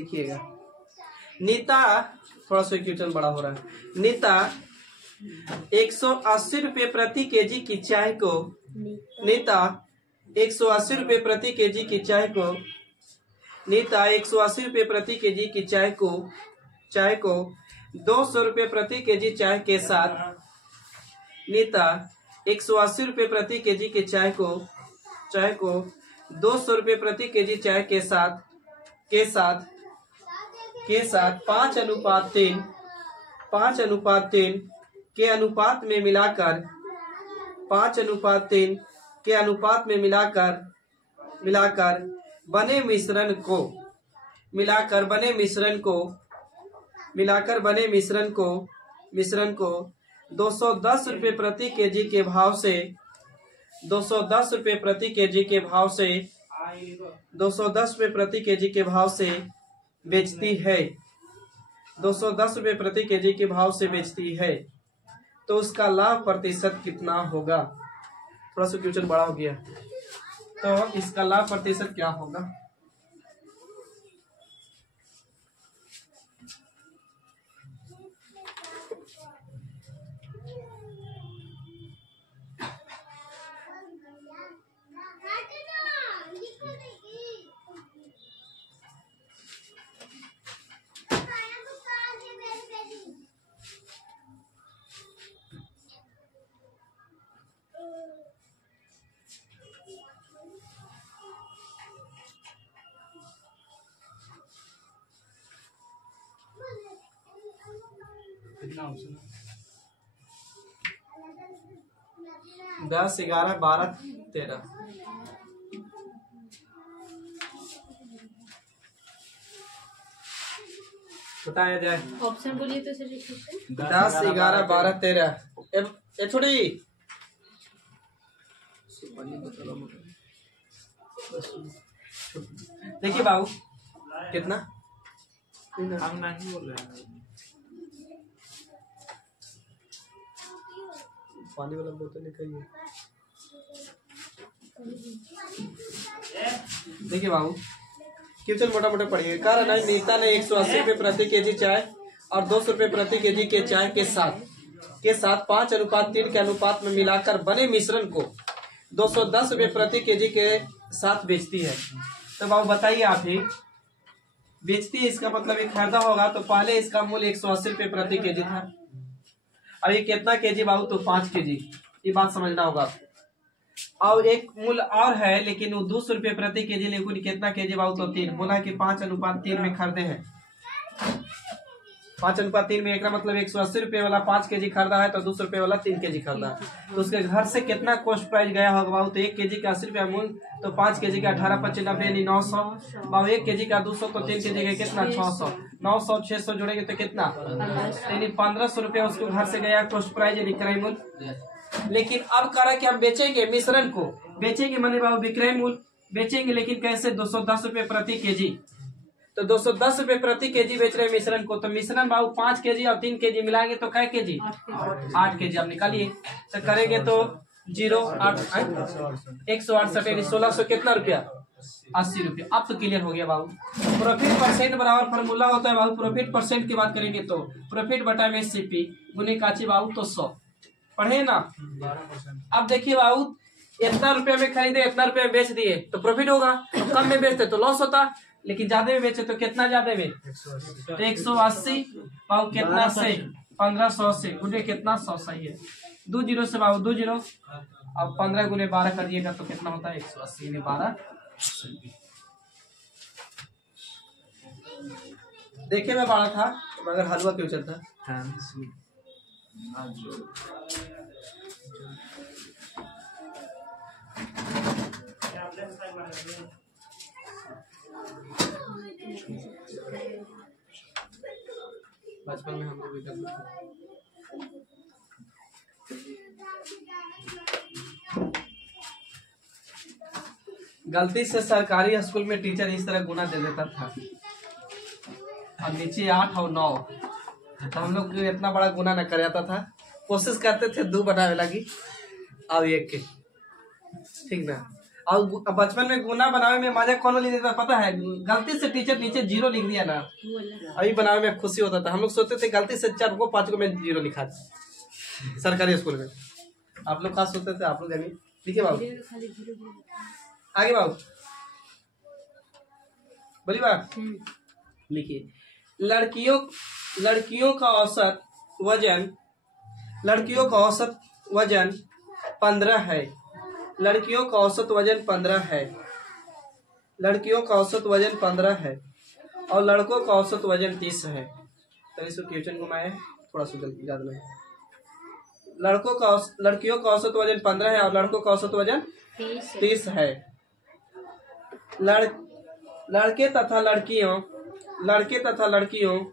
देखिएगा, नीता थोड़ा सा क्वेश्चन बड़ा हो रहा है। नीता 180 रुपये प्रति केजी की चाय को नीता 180 रुपये प्रति केजी की चाय को नीता 180 रुपये प्रति केजी की चाय को 200 रुपये प्रति केजी चाय के साथ नीता 180 रुपये प्रति केजी की चाय को 200 रुपये प्रति केजी चाय के साथ 5:3 के अनुपात में मिलाकर 5:3 के अनुपात में मिलाकर बने मिश्रण को 210 रुपये प्रति केजी के भाव से 210 रुपये प्रति केजी के भाव से 210 रुपये प्रति केजी के भाव से बेचती है 210 रुपये प्रति केजी के भाव से बेचती है, तो उसका लाभ प्रतिशत कितना होगा? थोड़ा सा क्वेश्चन बड़ा हो गया, तो इसका लाभ प्रतिशत क्या होगा? कितना 10, 11, 12, 13 बताया जाए। ऑप्शन बोलिए तो सर। 10, 11, 12, 13 छोड़ी देखिए बाबू कितना हम नहीं बोल रहे हैं। पानी वाला बोतल निकालिए। देखिए बाबू क्वेश्चन मोटा मोटा पढ़िए। कारण है नीता ने 180 रुपये प्रति केजी चाय और 200 रुपये प्रति केजी के चाय के साथ 5:3 के अनुपात में मिलाकर बने मिश्रण को 210 रुपये प्रति केजी के साथ बेचती है। तो बाबू बताइए आप ही, बेचती है इसका मतलब ये खरीदा होगा, तो पहले इसका मूल्य 180 रुपये प्रति केजी था। अब ये कितना केजी बाबू? तो 5 केजी। ये बात समझना होगा। और एक मूल्य और है, लेकिन वो 200 रुपये प्रति केजी, लेकिन कितना केजी बाबू? तो 3। बोला कि 5:3 में खरीदे हैं। 5:3 में, एक मतलब 180 रुपये वाला 5 केजी खरीदा है, तो 200 रुपये वाला 3 केजी खरीदा है। तो उसके घर से कितना कॉस्ट प्राइस गया होगा बाबू? तो 1 केजी का 80 रुपया मूल्य, तो 5 केजी का 18,95 900 बाबू। 1 केजी का 200, तो 3 केजी का कितना? 600। 900 600 जोड़ेंगे तो कितना? 1500 रुपया उसको घर से गया कॉस्ट प्राइस विक्रय मूल्य। लेकिन अब करा कि हम बेचेंगे मिश्रण को, बेचेंगे माने बाबू विक्रय मूल्य बेचेंगे, लेकिन कैसे? 210 रुपये प्रति केजी। तो 210 रुपये प्रति केजी बेच रहे मिश्रण को, तो मिश्रण बाबू 5 केजी और 3 केजी मिलाएंगे तो कै केजी? 8 केजी। आप निकालिए तो करेंगे तो 168 1600 कितना रुपया? 80 रुपया। अब तो क्लियर हो गया बाबू। प्रॉफिट परसेंट बराबर फॉर्मूला होता है बाबू। प्रॉफिट परसेंट की बात करेंगे तो प्रॉफिट बटा में सीपी गुने काची बाबू, तो 100 पढ़े ना। अब देखिए बाबू, इतना रुपये में खरीदे, इतना रुपये में बेच दिए तो प्रॉफिट होगा, तो कम में बेचते तो लॉस होता, लेकिन ज्यादा में बेचे तो कितना ज्यादा में? तो 180 बाबू कितना से? 1580 गुने कितना? 100 सही है। 2 जीरो से बाबू 2 जीरो। अब 15 गुने 12 करिएगा तो कितना होता है? 180 में 12। देखे में बड़ा था मगर हलवा क्यों चलता? बचपन में हम लोग भी करते थे। गलती से सरकारी स्कूल में टीचर इस तरह गुना दे देता था, और नीचे 8 और 9, तो हम लोग इतना बड़ा गुना न कर जाता था। कोशिश करते थे 2 बनावे लगी, अब 1 के, ठीक ना। और बचपन में गुना बनावे में मजा कौन वाली देता पता है? गलती से टीचर नीचे 0 लिख दिया ना, अभी बनावे में खुशी होता था। हम लोग सोचते थे गलती से 4 को 5 को मैं 0 लिखा सरकारी स्कूल में। आप लोग खास सोचते थे, आप लोग यानी लिखे बाबू आगे बाबू बोली बात लिखिए। लड़कियों का औसत वजन 15 है। लड़कियों का औसत वजन 15 है। लड़कियों का औसत वजन 15 है और लड़कों का औसत वजन 30 है। तो इसको क्वेश्चन घुमाए थोड़ा सा जल्दी याद नहीं। लड़कियों का औसत वजन 15 है और लड़कों का औसत वजन 30 है। लड़के तथा लड़कियों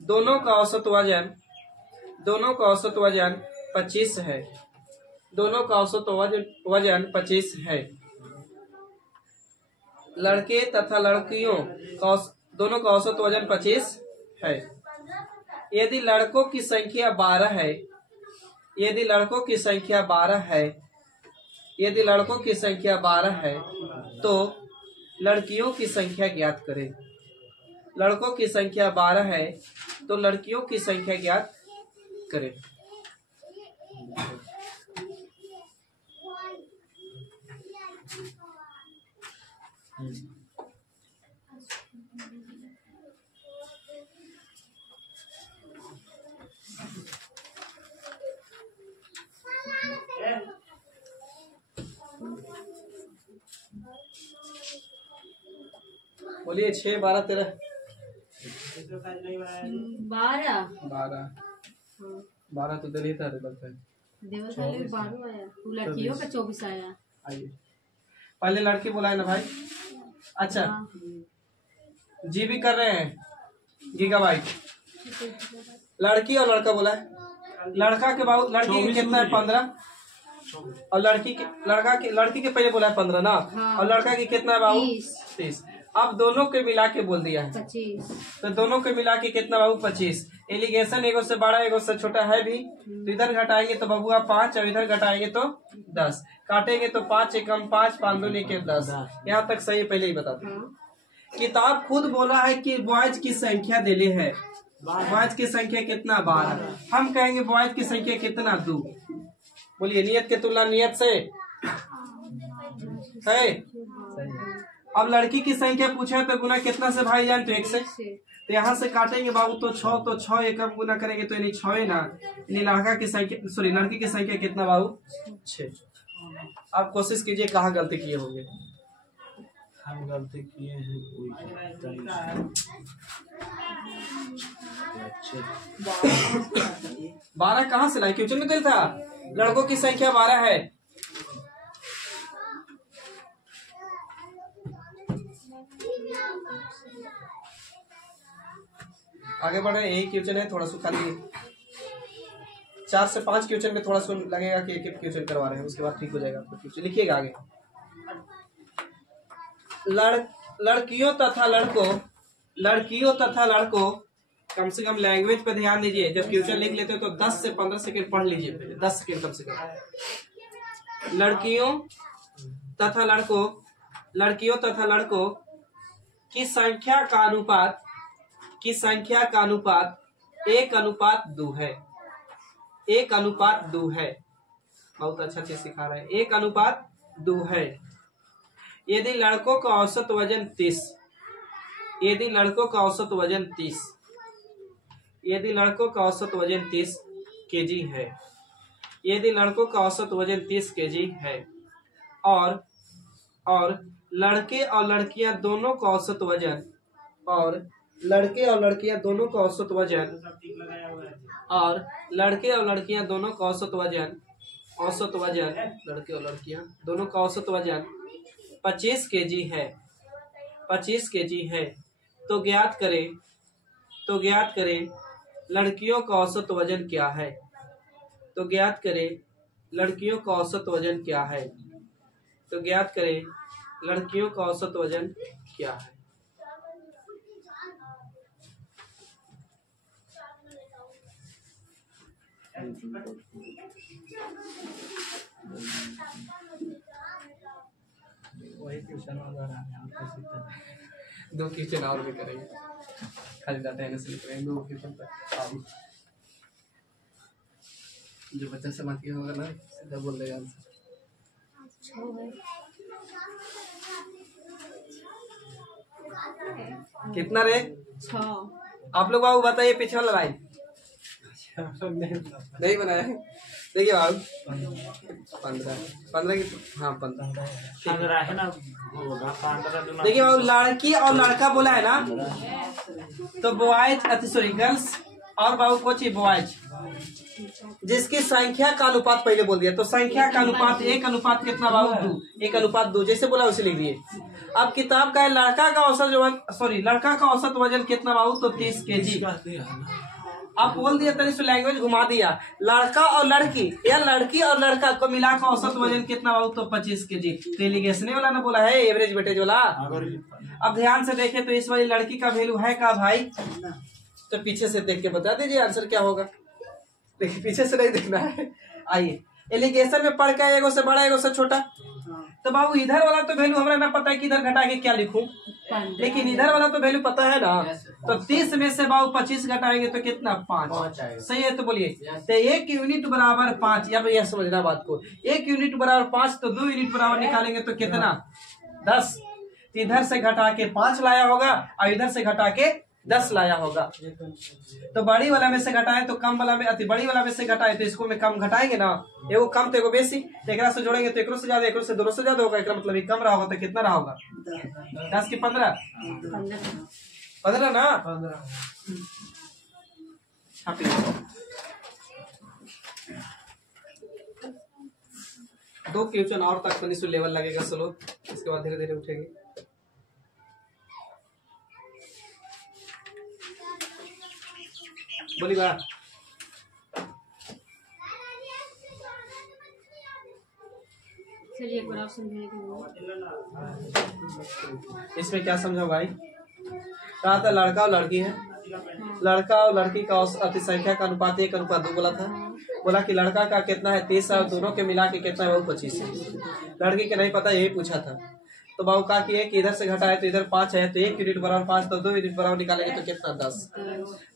दोनों का औसत वजन 25 है। दोनों का औसत वजन 25 है। लड़के तथा लड़कियों का दोनों का औसत वजन 25 है। यदि लड़कों की संख्या 12 है, यदि लड़कों की संख्या 12 है तो लड़कियों की संख्या ज्ञात करें। लड़कों की संख्या 12 है तो लड़कियों की संख्या ज्ञात करें। बोलिए 6 12 13 12 तो दिल्ली था लगता है। लड़कियों का 24 आया। आइए पहले लड़की बुलाए ना भाई। अच्छा जी भी कर रहे हैं गीगाबाइट। लड़की और लड़का बोला है। लड़का के बाबू लड़की के कितना है 15 और लड़की के पहले बोला है 15 ना। हाँ। और लड़का की कितना है बाबू 30। अब दोनों के मिला के बोल दिया है 25। तो दोनों के मिला के कितना बाबू 25। एलिगेशन एगो से बड़ा एगो से छोटा है भी तो इधर घटाएंगे तो बबुआ 5 और इधर घटाएंगे तो 10। काटेंगे तो 5 एकम 5 5 दूनी के 10। यहाँ तक सही पहले ही बता दो। किताब खुद बोला है कि बॉयज की संख्या दिले है। बॉयज की संख्या कितना 12। हम कहेंगे बॉयज की संख्या कितना 2। बोलिए नियत के तुलना नियत से है। अब लड़की की संख्या पूछा तो गुना कितना से भाई जान तो 1 से। तो यहाँ से काटेंगे बाबू तो 6 तो 6 एकम गुना करेंगे तो यानी 6 है ना। यानी लड़का की संख्या सॉरी लड़की की संख्या कितना बाबू 6। आप कोशिश कीजिए कहाँ गलती किए होंगे। हम गलती किए हैं कोई 12 कहाँ से लाए? क्यों में दिल था लड़कों की संख्या 12 है। आगे बढ़े। एक क्वेश्चन है थोड़ा सा खाली 4 से 5 क्वेश्चन में थोड़ा सा लगेगा कि एक क्वेश्चन करवा रहे हैं उसके बाद ठीक हो जाएगा आपका क्वेश्चन। लिखिएगा आगे। लड़कियों तथा लड़कों कम से कम लैंग्वेज पे ध्यान दीजिए। जब क्वेश्चन लिख लेते हो तो 10 से 15 सेकंड पढ़ लीजिए पहले 10 सेकंड कम से कम। लड़कियों तथा लड़कों की संख्या का अनुपात 1:2 है। 1:2 है। बहुत अच्छा चीज सिखा रहे हैं। 1:2 है। यदि लड़कों का औसत वजन 30 यदि लड़कों का औसत वजन 30 केजी है। यदि लड़कों का औसत वजन 30 केजी है और लड़के और लड़कियां दोनों का औसत वजन लड़के और लड़कियां दोनों का औसत वजन 25 केजी है। 25 केजी है तो ज्ञात करें लड़कियों का औसत वजन क्या है। तो ज्ञात करें लड़कियों का औसत वजन क्या है। तो ज्ञात करें लड़कियों का औसत वजन क्या है। वही ट्यूशन वगैरह है दो क्वेश्चन और भी करेंगे, खाली डाटा एनालिसिस करेंगे, दो क्वेश्चन पर जो बच्चा समझ गया होगा ना सीधा बोल देगा आंसर। कितना रे? 6। आप लोग बाबू बताइए पीछे वाला लाइन नहीं बनाया है। देखिए बाबू 15 की, हाँ 15 है ना। देखिए बाबू, लड़की और लड़का बोला है ना, तो बॉयज सॉरी गर्ल्स और बाबू को चाहिए बॉयज, जिसकी संख्या का अनुपात पहले बोल दिया, तो संख्या का अनुपात 1 अनुपात कितना बाबू 2, 1 अनुपात 2 जैसे बोला उसे लिख दिए। अब किताब का है लड़का का औसत लड़का का औसत वजन कितना बाबू, तो 30 केजी। आप बोल दिया तरीके से लैंग्वेज घुमा दिया, लड़का और लड़की या लड़की और लड़का को मिलाकर औसत वजन कितना बाबू, तो 25 केजी। तो एलिगेशन वाला ना बोला है, एवरेज वेटेज वाला। अब ध्यान से देखे तो इस वाली लड़की का वैल्यू है का भाई, तो पीछे से देख के बता दीजिए आंसर क्या होगा। देखिए पीछे से नहीं देखना है। आइए एलिगेशन में पढ़ के एगो से बड़ा एगो से छोटा, तो बाबू इधर वाला तो वैल्यू हमारा ना पता है कि इधर घटा के क्या लिखूं, लेकिन इधर वाला तो वैल्यू पता है ना। तो 30 में से बाबू 25 घटाएंगे तो कितना 5, सही है। तो बोलिए तो 1 यूनिट बराबर 5, या भैया समझना बात को, 1 यूनिट बराबर 5, तो 2 यूनिट बराबर निकालेंगे तो कितना 10। इधर से घटा के 5 लाया होगा और इधर से घटा के 10 लाया होगा। तो बड़ी वाला में से घटाए तो कम वाला में, अति बड़ी वाला में से घटाए तो इसको में कम घटाएंगे ना, एगो कम तो एगो बेसी, तो एक से जोड़ेंगे तो एक से ज्यादा, एक से दोनों से ज्यादा होगा, एक मतलब एक कम रहा होगा तो कितना रहा होगा 10 की 15 ना 2 क्वेश्चन और तक तो लेवल लगेगा स्लो, इसके बाद धीरे धीरे उठेंगे। बोली बात चलिए एक बार आप समझाएंगे। इसमें क्या समझो भाई, कहा था लड़का और लड़की है, लड़का और लड़की का अति संख्या का अनुपात 1 अनुपात 2 बोला था। बोला कि लड़का का कितना है 30 और दोनों के मिला के कितना है 25 है। लड़की के नहीं पता, यही पूछा था। तो बाबू कहा कि एक इधर से घटाए तो इधर 5 है, तो 1 यूनिट बराबर 5, तो 2 यूनिट बराबर निकालेंगे तो कितना 10।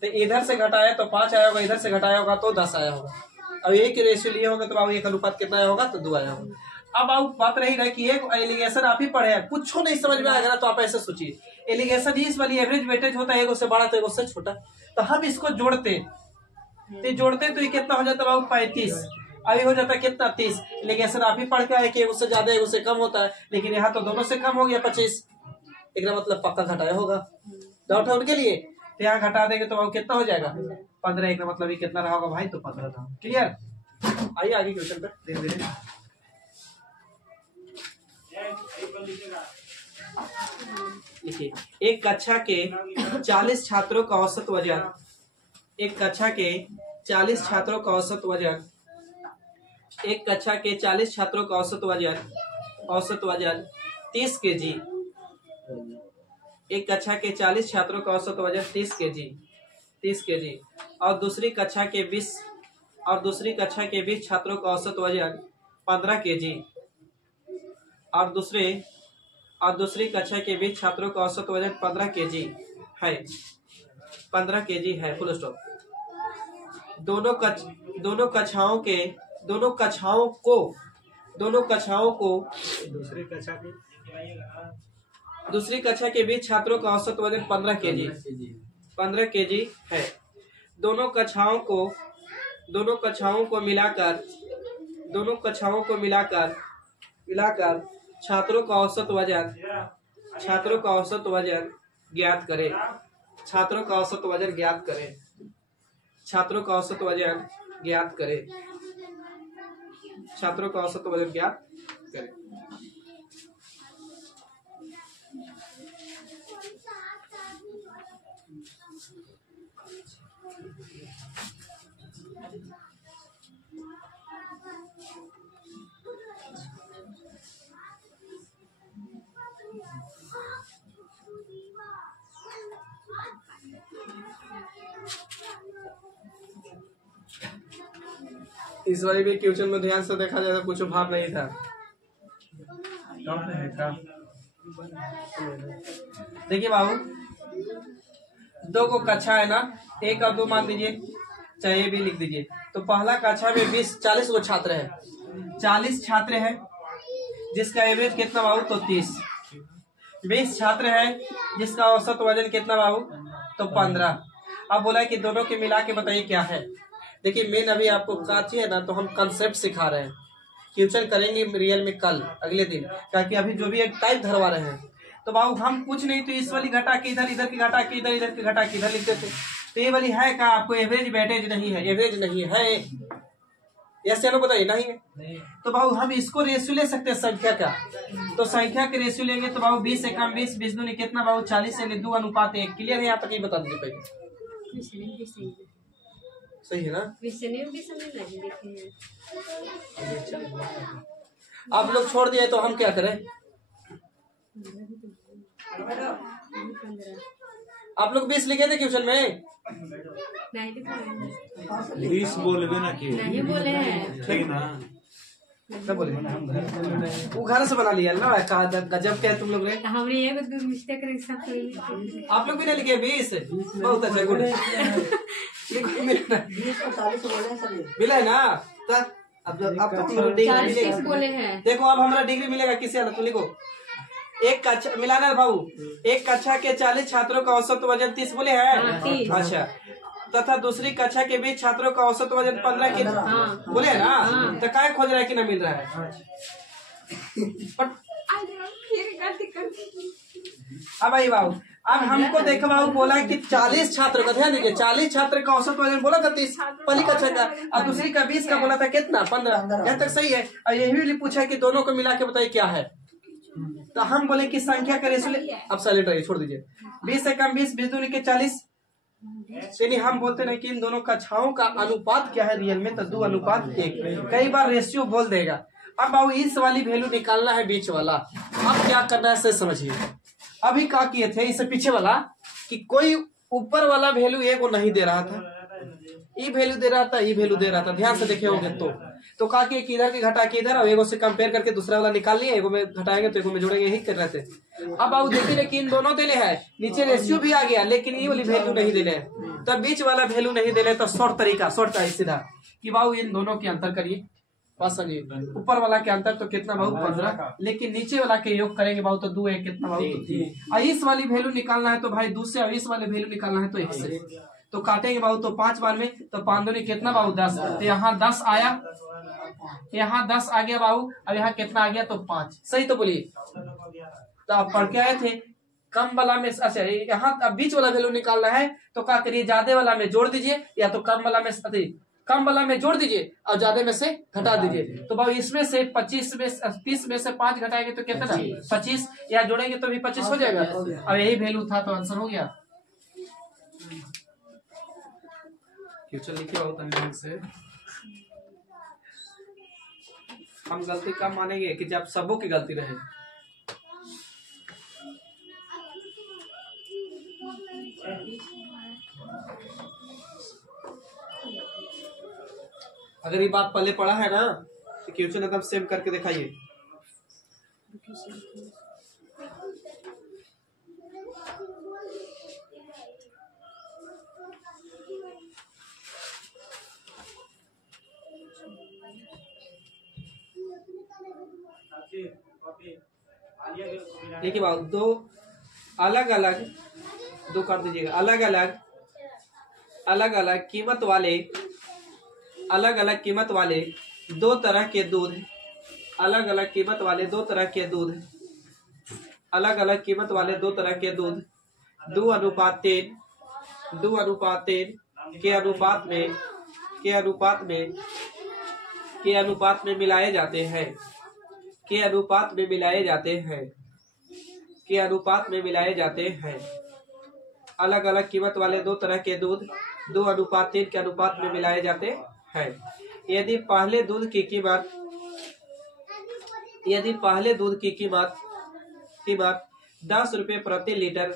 तो इधर से घटाया तो 5 आया होगा, इधर से घटाया होगा तो 10 आया होगा। अब 1 की रेशियो लिए होगा तो बाबू 1 अनुपात कितना आया होगा, तो 2 आया होगा। अब आप बात रही ना कि एक एलिगेशन आप ही पढ़े हैं, कुछ नहीं समझ में आएगा तो आप ऐसे सोचिए, एलिगेशन इस वाली एवरेज वेटेज होता है, एगो से बड़ा तो एगो से छोटा, तो हम इसको जोड़ते तो ये कितना हो जाता है बाबू 35, अभी हो जाता है कितना 30। एलिगेशन आप ही पढ़ के आए कि उससे ज्यादा है उससे कम होता है, लेकिन यहाँ तो दोनों से कम हो गया 25, एक मतलब पक्का घटाया होगा। डाउट है उनके लिए, तो यहाँ घटा देंगे तो बाबू कितना हो जाएगा 15, एक मतलब ये कितना रहा होगा भाई, तो 15 था। क्लियर। आइए आगे क्वेश्चन पर धीरे धीरे। देखिए एक कक्षा के 40 छात्रों का औसत वजन, एक कक्षा के 40 छात्रों का औसत वजन, एक कक्षा के 40 छात्रों का औसत वजन 30 केजी। एक कक्षा के 40 छात्रों का औसत वजन 30 केजी और दूसरी कक्षा के 20 छात्रों का औसत वजन 15 केजी और दूसरी कक्षा के 20 छात्रों का औसत वजन 15 केजी है, 15 केजी है, फुल स्टॉप। दोनों कक्षाओं को दूसरी कक्षा के 20 छात्रों का औसत वजन 15 केजी है। दोनों कक्षाओं को मिलाकर छात्रों का औसत वजन ज्ञात करें। छात्रों का औसत वजन ज्ञात करें। छात्रों का औसत वजन ज्ञात करें। छात्रों का औसत वजन ज्ञात करें। इस वाली भी क्वेश्चन में ध्यान से देखा जाए तो कुछ भाव नहीं था। देखिए बाबू, दो को कक्षा है ना, 1 और 2 मान लीजिए, चाहे ये भी लिख दीजिए। तो पहला कक्षा में 40 गो छात्र है, 40 छात्र है, जिसका एवरेज कितना बाबू? तो 30। 20 छात्र है, जिसका औसत वजन कितना बाबू? तो 15। अब बोला है कि दोनों के मिला के बताइए क्या है। देखिए मेन अभी आपको काची है ना, तो हम कंसेप्ट सिखा रहे हैं। क्वेश्चन करेंगे रियल में कल अगले दिन, ताकि अभी जो भी एक टाइप धरवा रहे हैं। तो बाबू हम कुछ नहीं तो इस वाली घटा के इधर, इधर की घटा के इधर, इधर की घटा के इधर लिखते थे। तो ये वाली है क्या आपको? एवरेज वेटेज नहीं है, एवरेज नहीं है, यस या नो बताइए? नहीं है। तो बाबू हम इसको रेशियो ले सकते हैं संख्या का। तो संख्या के रेशियो लेंगे तो बाबू 20 से कम 20, 20 दूनी कितना बाबू? 40 यानी 2 अनुपात 1। क्लियर है यहाँ तक? ये बता दीजिए पहले। सही है ना? आप लोग छोड़ दिए तो हम क्या करें? आप लोग 20 लिखे थे क्वेश्चन में? 20 बोलबे ना कि नहीं बोले हैं। ठीक ना? क्या बोले? वो घर से बना लिया ना, गजब क्या तुम लोग ने। हमने ये मिस्टेक कर। आप लोग भी नहीं लिखे 20? बहुत अच्छा, गुड। मिला है ना? अब तो हम लोग डिग्री मिलेगा। बोले हैं। देखो अब हमारा डिग्री मिलेगा किससे? तो लिखो, एक कक्षा मिलाना भाऊ, एक कक्षा के 40 छात्रों का औसत वजन 30 बोले हैं। अच्छा, तथा दूसरी कक्षा के 20 छात्रों का औसत वजन 15 के बोले है ना? तो क्या खोज रहा है कि ना मिल रहा है? अब आई बाबू, अब हमको देखो बाबू, बोला कि 40 छात्रों का, ध्यान दीजिए, 40 छात्र का औसत वजन बोला था 30 पहली कक्षा का, और दूसरी का 20 का बोला था कितना? 15। यहाँ तक सही है। और यही भी पूछा कि दोनों को मिला के बताइए क्या है। तो हम बोले कि संख्या का रेशियो, अब साइलेंट रहिए, छोड़ दीजिए। 20 से कम 20, 20 दूनी के 40, यानी हम बोलते नहीं कि इन दोनों कक्षाओं का अनुपात क्या है रियल में? तो 2 अनुपात 1। कई बार रेशियो बोल देगा। अब बाबू इस वाली वैल्यू निकालना है, बीच वाला। अब क्या करना है से समझिए। अभी क्या किए थे इससे पीछे वाला कि कोई ऊपर वाला वैल्यू ए को नहीं दे रहा था, ई वैल्यू दे रहा था, ई वैल्यू दे रहा था। ध्यान से देखे होंगे तो कहा कि इधर की घटा के इधर, और एगो से कंपेयर करके दूसरा वाला निकाल लिए, एगो में घटाएंगे तो एगो में जोड़ेंगे, यही कर रहे थे। अब बाबू देखिए, लेकिन इन दोनों देले है, नीचे रेशियो भी आ गया, लेकिन ये वाली वैल्यू नहीं देले, तो बीच वाला वैल्यू नहीं देले। तो शॉर्ट तरीका सीधा कि बाबू इन दोनों के अंतर करिए। बात समझिए, ऊपर वाला के अंतर तो कितना बाबू? 15, लेकिन नीचे वाला के योग करेंगे बाबू तो 2 1 कितना बाबू? 3। और इस वाली वैल्यू निकालना है तो भाई 2 से, और इस वाले वैल्यू निकालना है तो 1 से। तो काटेंगे बाबू तो 5 बार में, तो 5 दूनी कितना बाबू? 10। तो यहाँ 10 आया, यहाँ 10 आ गया बाबू, अब यहाँ कितना आ गया? तो 5। सही तो बोलिए। तो आप पढ़ के आए थे कम वाला में, अच्छा यहाँ अब बीच वाला वैल्यू निकालना है तो क्या करिए? ज्यादा वाला में जोड़ दीजिए, या तो कम वाला में जोड़ दीजिए और ज्यादा में से घटा दीजिए। तो बाबू इसमें से 25 में 30 में से 5 घटाएंगे तो कितना? 25। या जोड़ेंगे तो भी 25 हो जाएगा। अब यही वैल्यू था तो आंसर हो गया। क्वेश्चन लिखिए बहुत ध्यान से। हम गलती कम मानेंगे कि जब सबों की गलती रहे। अगर ये बात पहले पढ़ा है ना तो क्वेश्चन एकदम सेव करके दिखाइए। देखिए बाबू, दो अलग अलग, दो कर दीजिएगा, अलग अलग कीमत वाले, अलग अलग कीमत वाले 2 तरह के दूध, अलग अलग कीमत वाले 2 तरह के दूध, अलग अलग कीमत वाले 2 तरह के दूध 2:3 के अनुपात में मिलाए जाते हैं, के अनुपात में मिलाए जाते हैं। अलग अलग कीमत वाले 2 तरह के दूध 2:3 के अनुपात में मिलाए जाते हैं। यदि पहले दूध की कीमत 10 रुपए प्रति लीटर,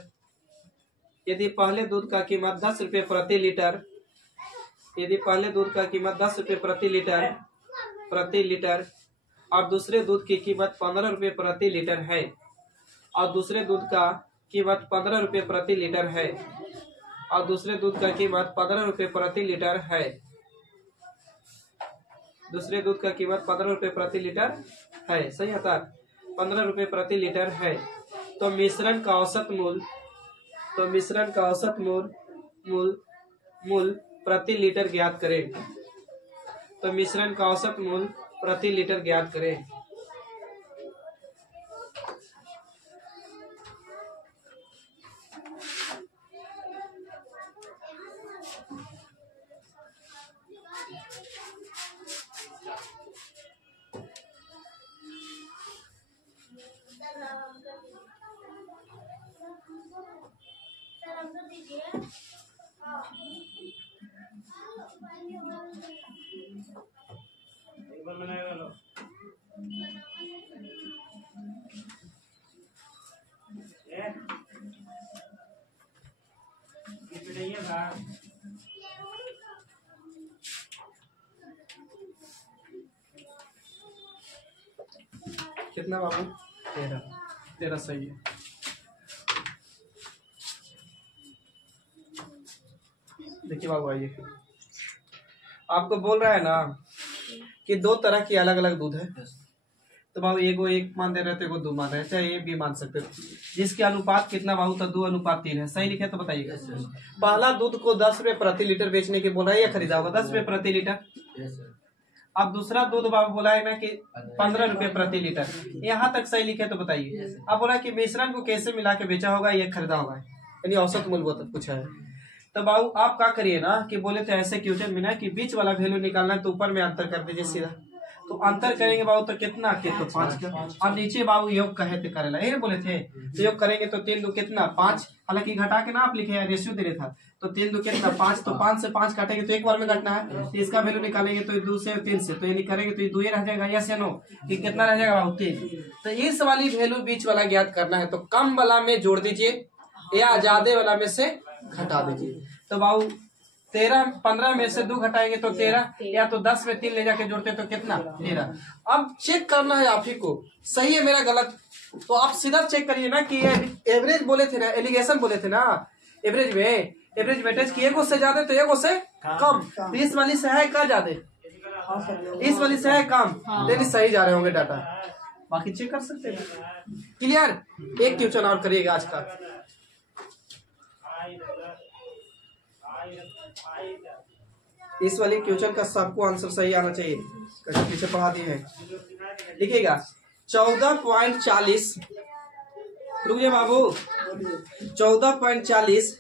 यदि पहले दूध का कीमत 10 रुपए प्रति लीटर, यदि पहले दूध का कीमत 10 रुपए प्रति लीटर और दूसरे दूध की कीमत 15 रुपए प्रति लीटर है, और दूसरे दूध का कीमत 15 रुपये प्रति लीटर है, और दूसरे दूध का कीमत 15 रुपये प्रति लीटर है, दूसरे दूध का कीमत 15 रुपये प्रति लीटर है, सही आता 15 रुपये प्रति लीटर है। तो मिश्रण का औसत मूल्य प्रति लीटर ज्ञात करें। तो मिश्रण का औसत मूल्य प्रति लीटर ज्ञात करें। कितना बाबू? 13 सही है। देखिए बाबू, आइए, आपको बोल रहा है ना कि दो तरह की अलग अलग दूध है। तो बाबू एगो एक मान दे रहे थे, एगो 2 मान रहे, चाहे ये भी मान सकते हो, जिसके अनुपात कितना बाबू? तो 2:3 है। सही लिखे तो बताइएगा। पहला दूध को 10 रुपये प्रति लीटर बेचने के बोल रहा है या खरीदा होगा 10 रुपये प्रति लीटर। अब दूसरा दूध बाबू बोला है ना कि 15 रुपये प्रति लीटर। यहाँ तक सही लिखे तो बताइए। अब बोला कि मिश्रण को कैसे मिला के बेचा होगा या खरीदा होगा, यानी औसत मूल्य पूछा है। तो बाबू आप क्या करिए ना कि बोले तो ऐसे क्वेश्चन में ना कि बीच वाला वैल्यू निकालना है, तो ऊपर में अंतर कर दीजिए सीधा। तो अंतर करेंगे बाबू तो कितना के? तो 5 का। और नीचे बाबू योग कहे थे करेला, यही बोले थे। तो योग करेंगे तो 3 2 कितना? 5। हालांकि घटा के ना आप लिखे रेशियो दे रहे था। तो 3 2 कितना? 5। तो 5 से 5 काटेंगे तो एक बार में काटना है। तो इसका वैल्यू निकालेंगे तो 2 से 3 से, तो यानी करेंगे तो 2 रह जाएगा। यस या नो? कि कितना रह जाएगा बाबू? 3। तो इस वाली वैल्यू बीच वाला ज्ञात करना है। तो कम वाला में जोड़ दीजिए या ज्यादा वाला में से घटा दीजिए। तो बाबू 15 में से 2 घटाएंगे तो 13, या तो 10 में 3 ले जाके जोड़ते तो कितना? 13। अब चेक करना है आप ही को, सही है मेरा गलत? तो आप सीधा चेक करिए ना कि एवरेज बोले थे ना, एलिगेशन बोले थे ना, एवरेज में एवरेज वेटेज की एगो से ज्यादा तो एगो से कम। तो इस वाली से है का ज्यादा, इस वाली से है कम, लेकिन सही जा रहे होंगे डाटा। बाकी चेक कर सकते हैं। क्लियर? एक क्वेश्चन और करिएगा आज का। इस वाले क्वेश्चन का सबको आंसर सही आना चाहिए। पीछे पढ़ा दिए हैं, लिखिएगा 14.40। रुकिए बाबू, 14.40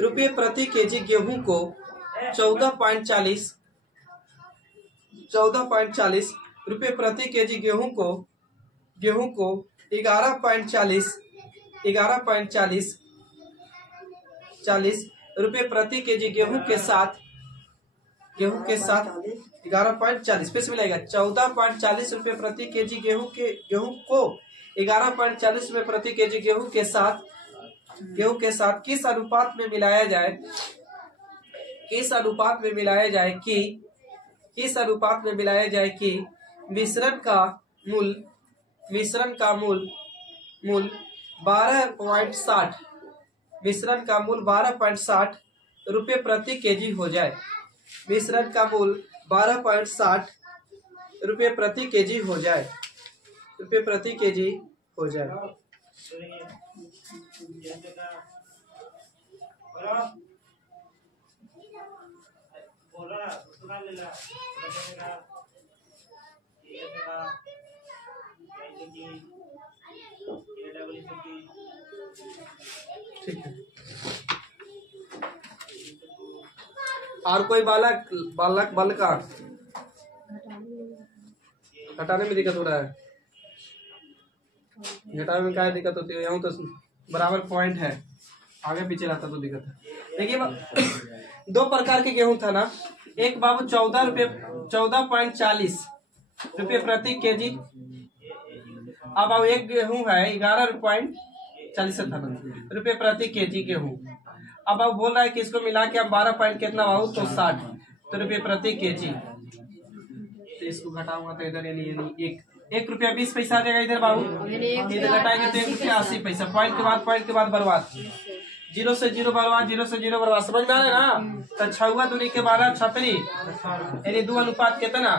रुपये प्रति केजी गेहूं को 14.40 रुपये प्रति केजी गेहूं को 11.40 रुपये प्रति केजी गेहूं के साथ 11.40 पे से मिलेगा। 14.40 रुपये प्रति केजी गेहूं को 11.40 रुपये प्रति केजी गेहूं के साथ किस अनुपात में मिलाया जाए कि मिश्रण का मूल्य 12.60 रुपये प्रति केजी हो जाए। मिश्रण का मूल्य 12.60 रुपये प्रति केजी हो जाए। ठीक है। और कोई बालक का घटाने में दिक्कत हो रहा है? घटाने में क्या दिक्कत होती है? यहाँ तो बराबर पॉइंट है, आगे पीछे रहता तो दिक्कत है। देखिए 2 प्रकार के गेहूं था ना, एक बाबू 14.40 रुपये प्रति केजी। अब बाबू एक गेहूं है 11.40 रुपये प्रति केजी गेहूं। अब आप बोल रहा है कि इसको मिला के आप 12 पॉइंट कितना बाबू? तो 60 रुपये प्रति केजी। तो इसको घटाऊंगा तो इधर यानी 1 ₹1.20 आ जाएगा इधर बाबू, इधर घटाएंगे तो ₹1.80। पॉइंट के बाद बर्बाद, 0 से 0 बर्बाद, 0 से 0 बर्बाद। समझ में आ रहा है ना? तो 6 दूनी के 12 छतरी यानी 2 अनुपात कितना।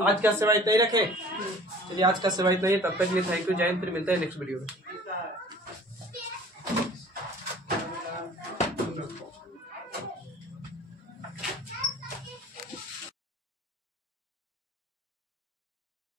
आज का सेवा इतना ही रखे। चलिए आज का सेवा इतना ही, तब तक के लिए थैंक यू, जय हिंद। फिर मिलते हैं नेक्स्ट वीडियो में।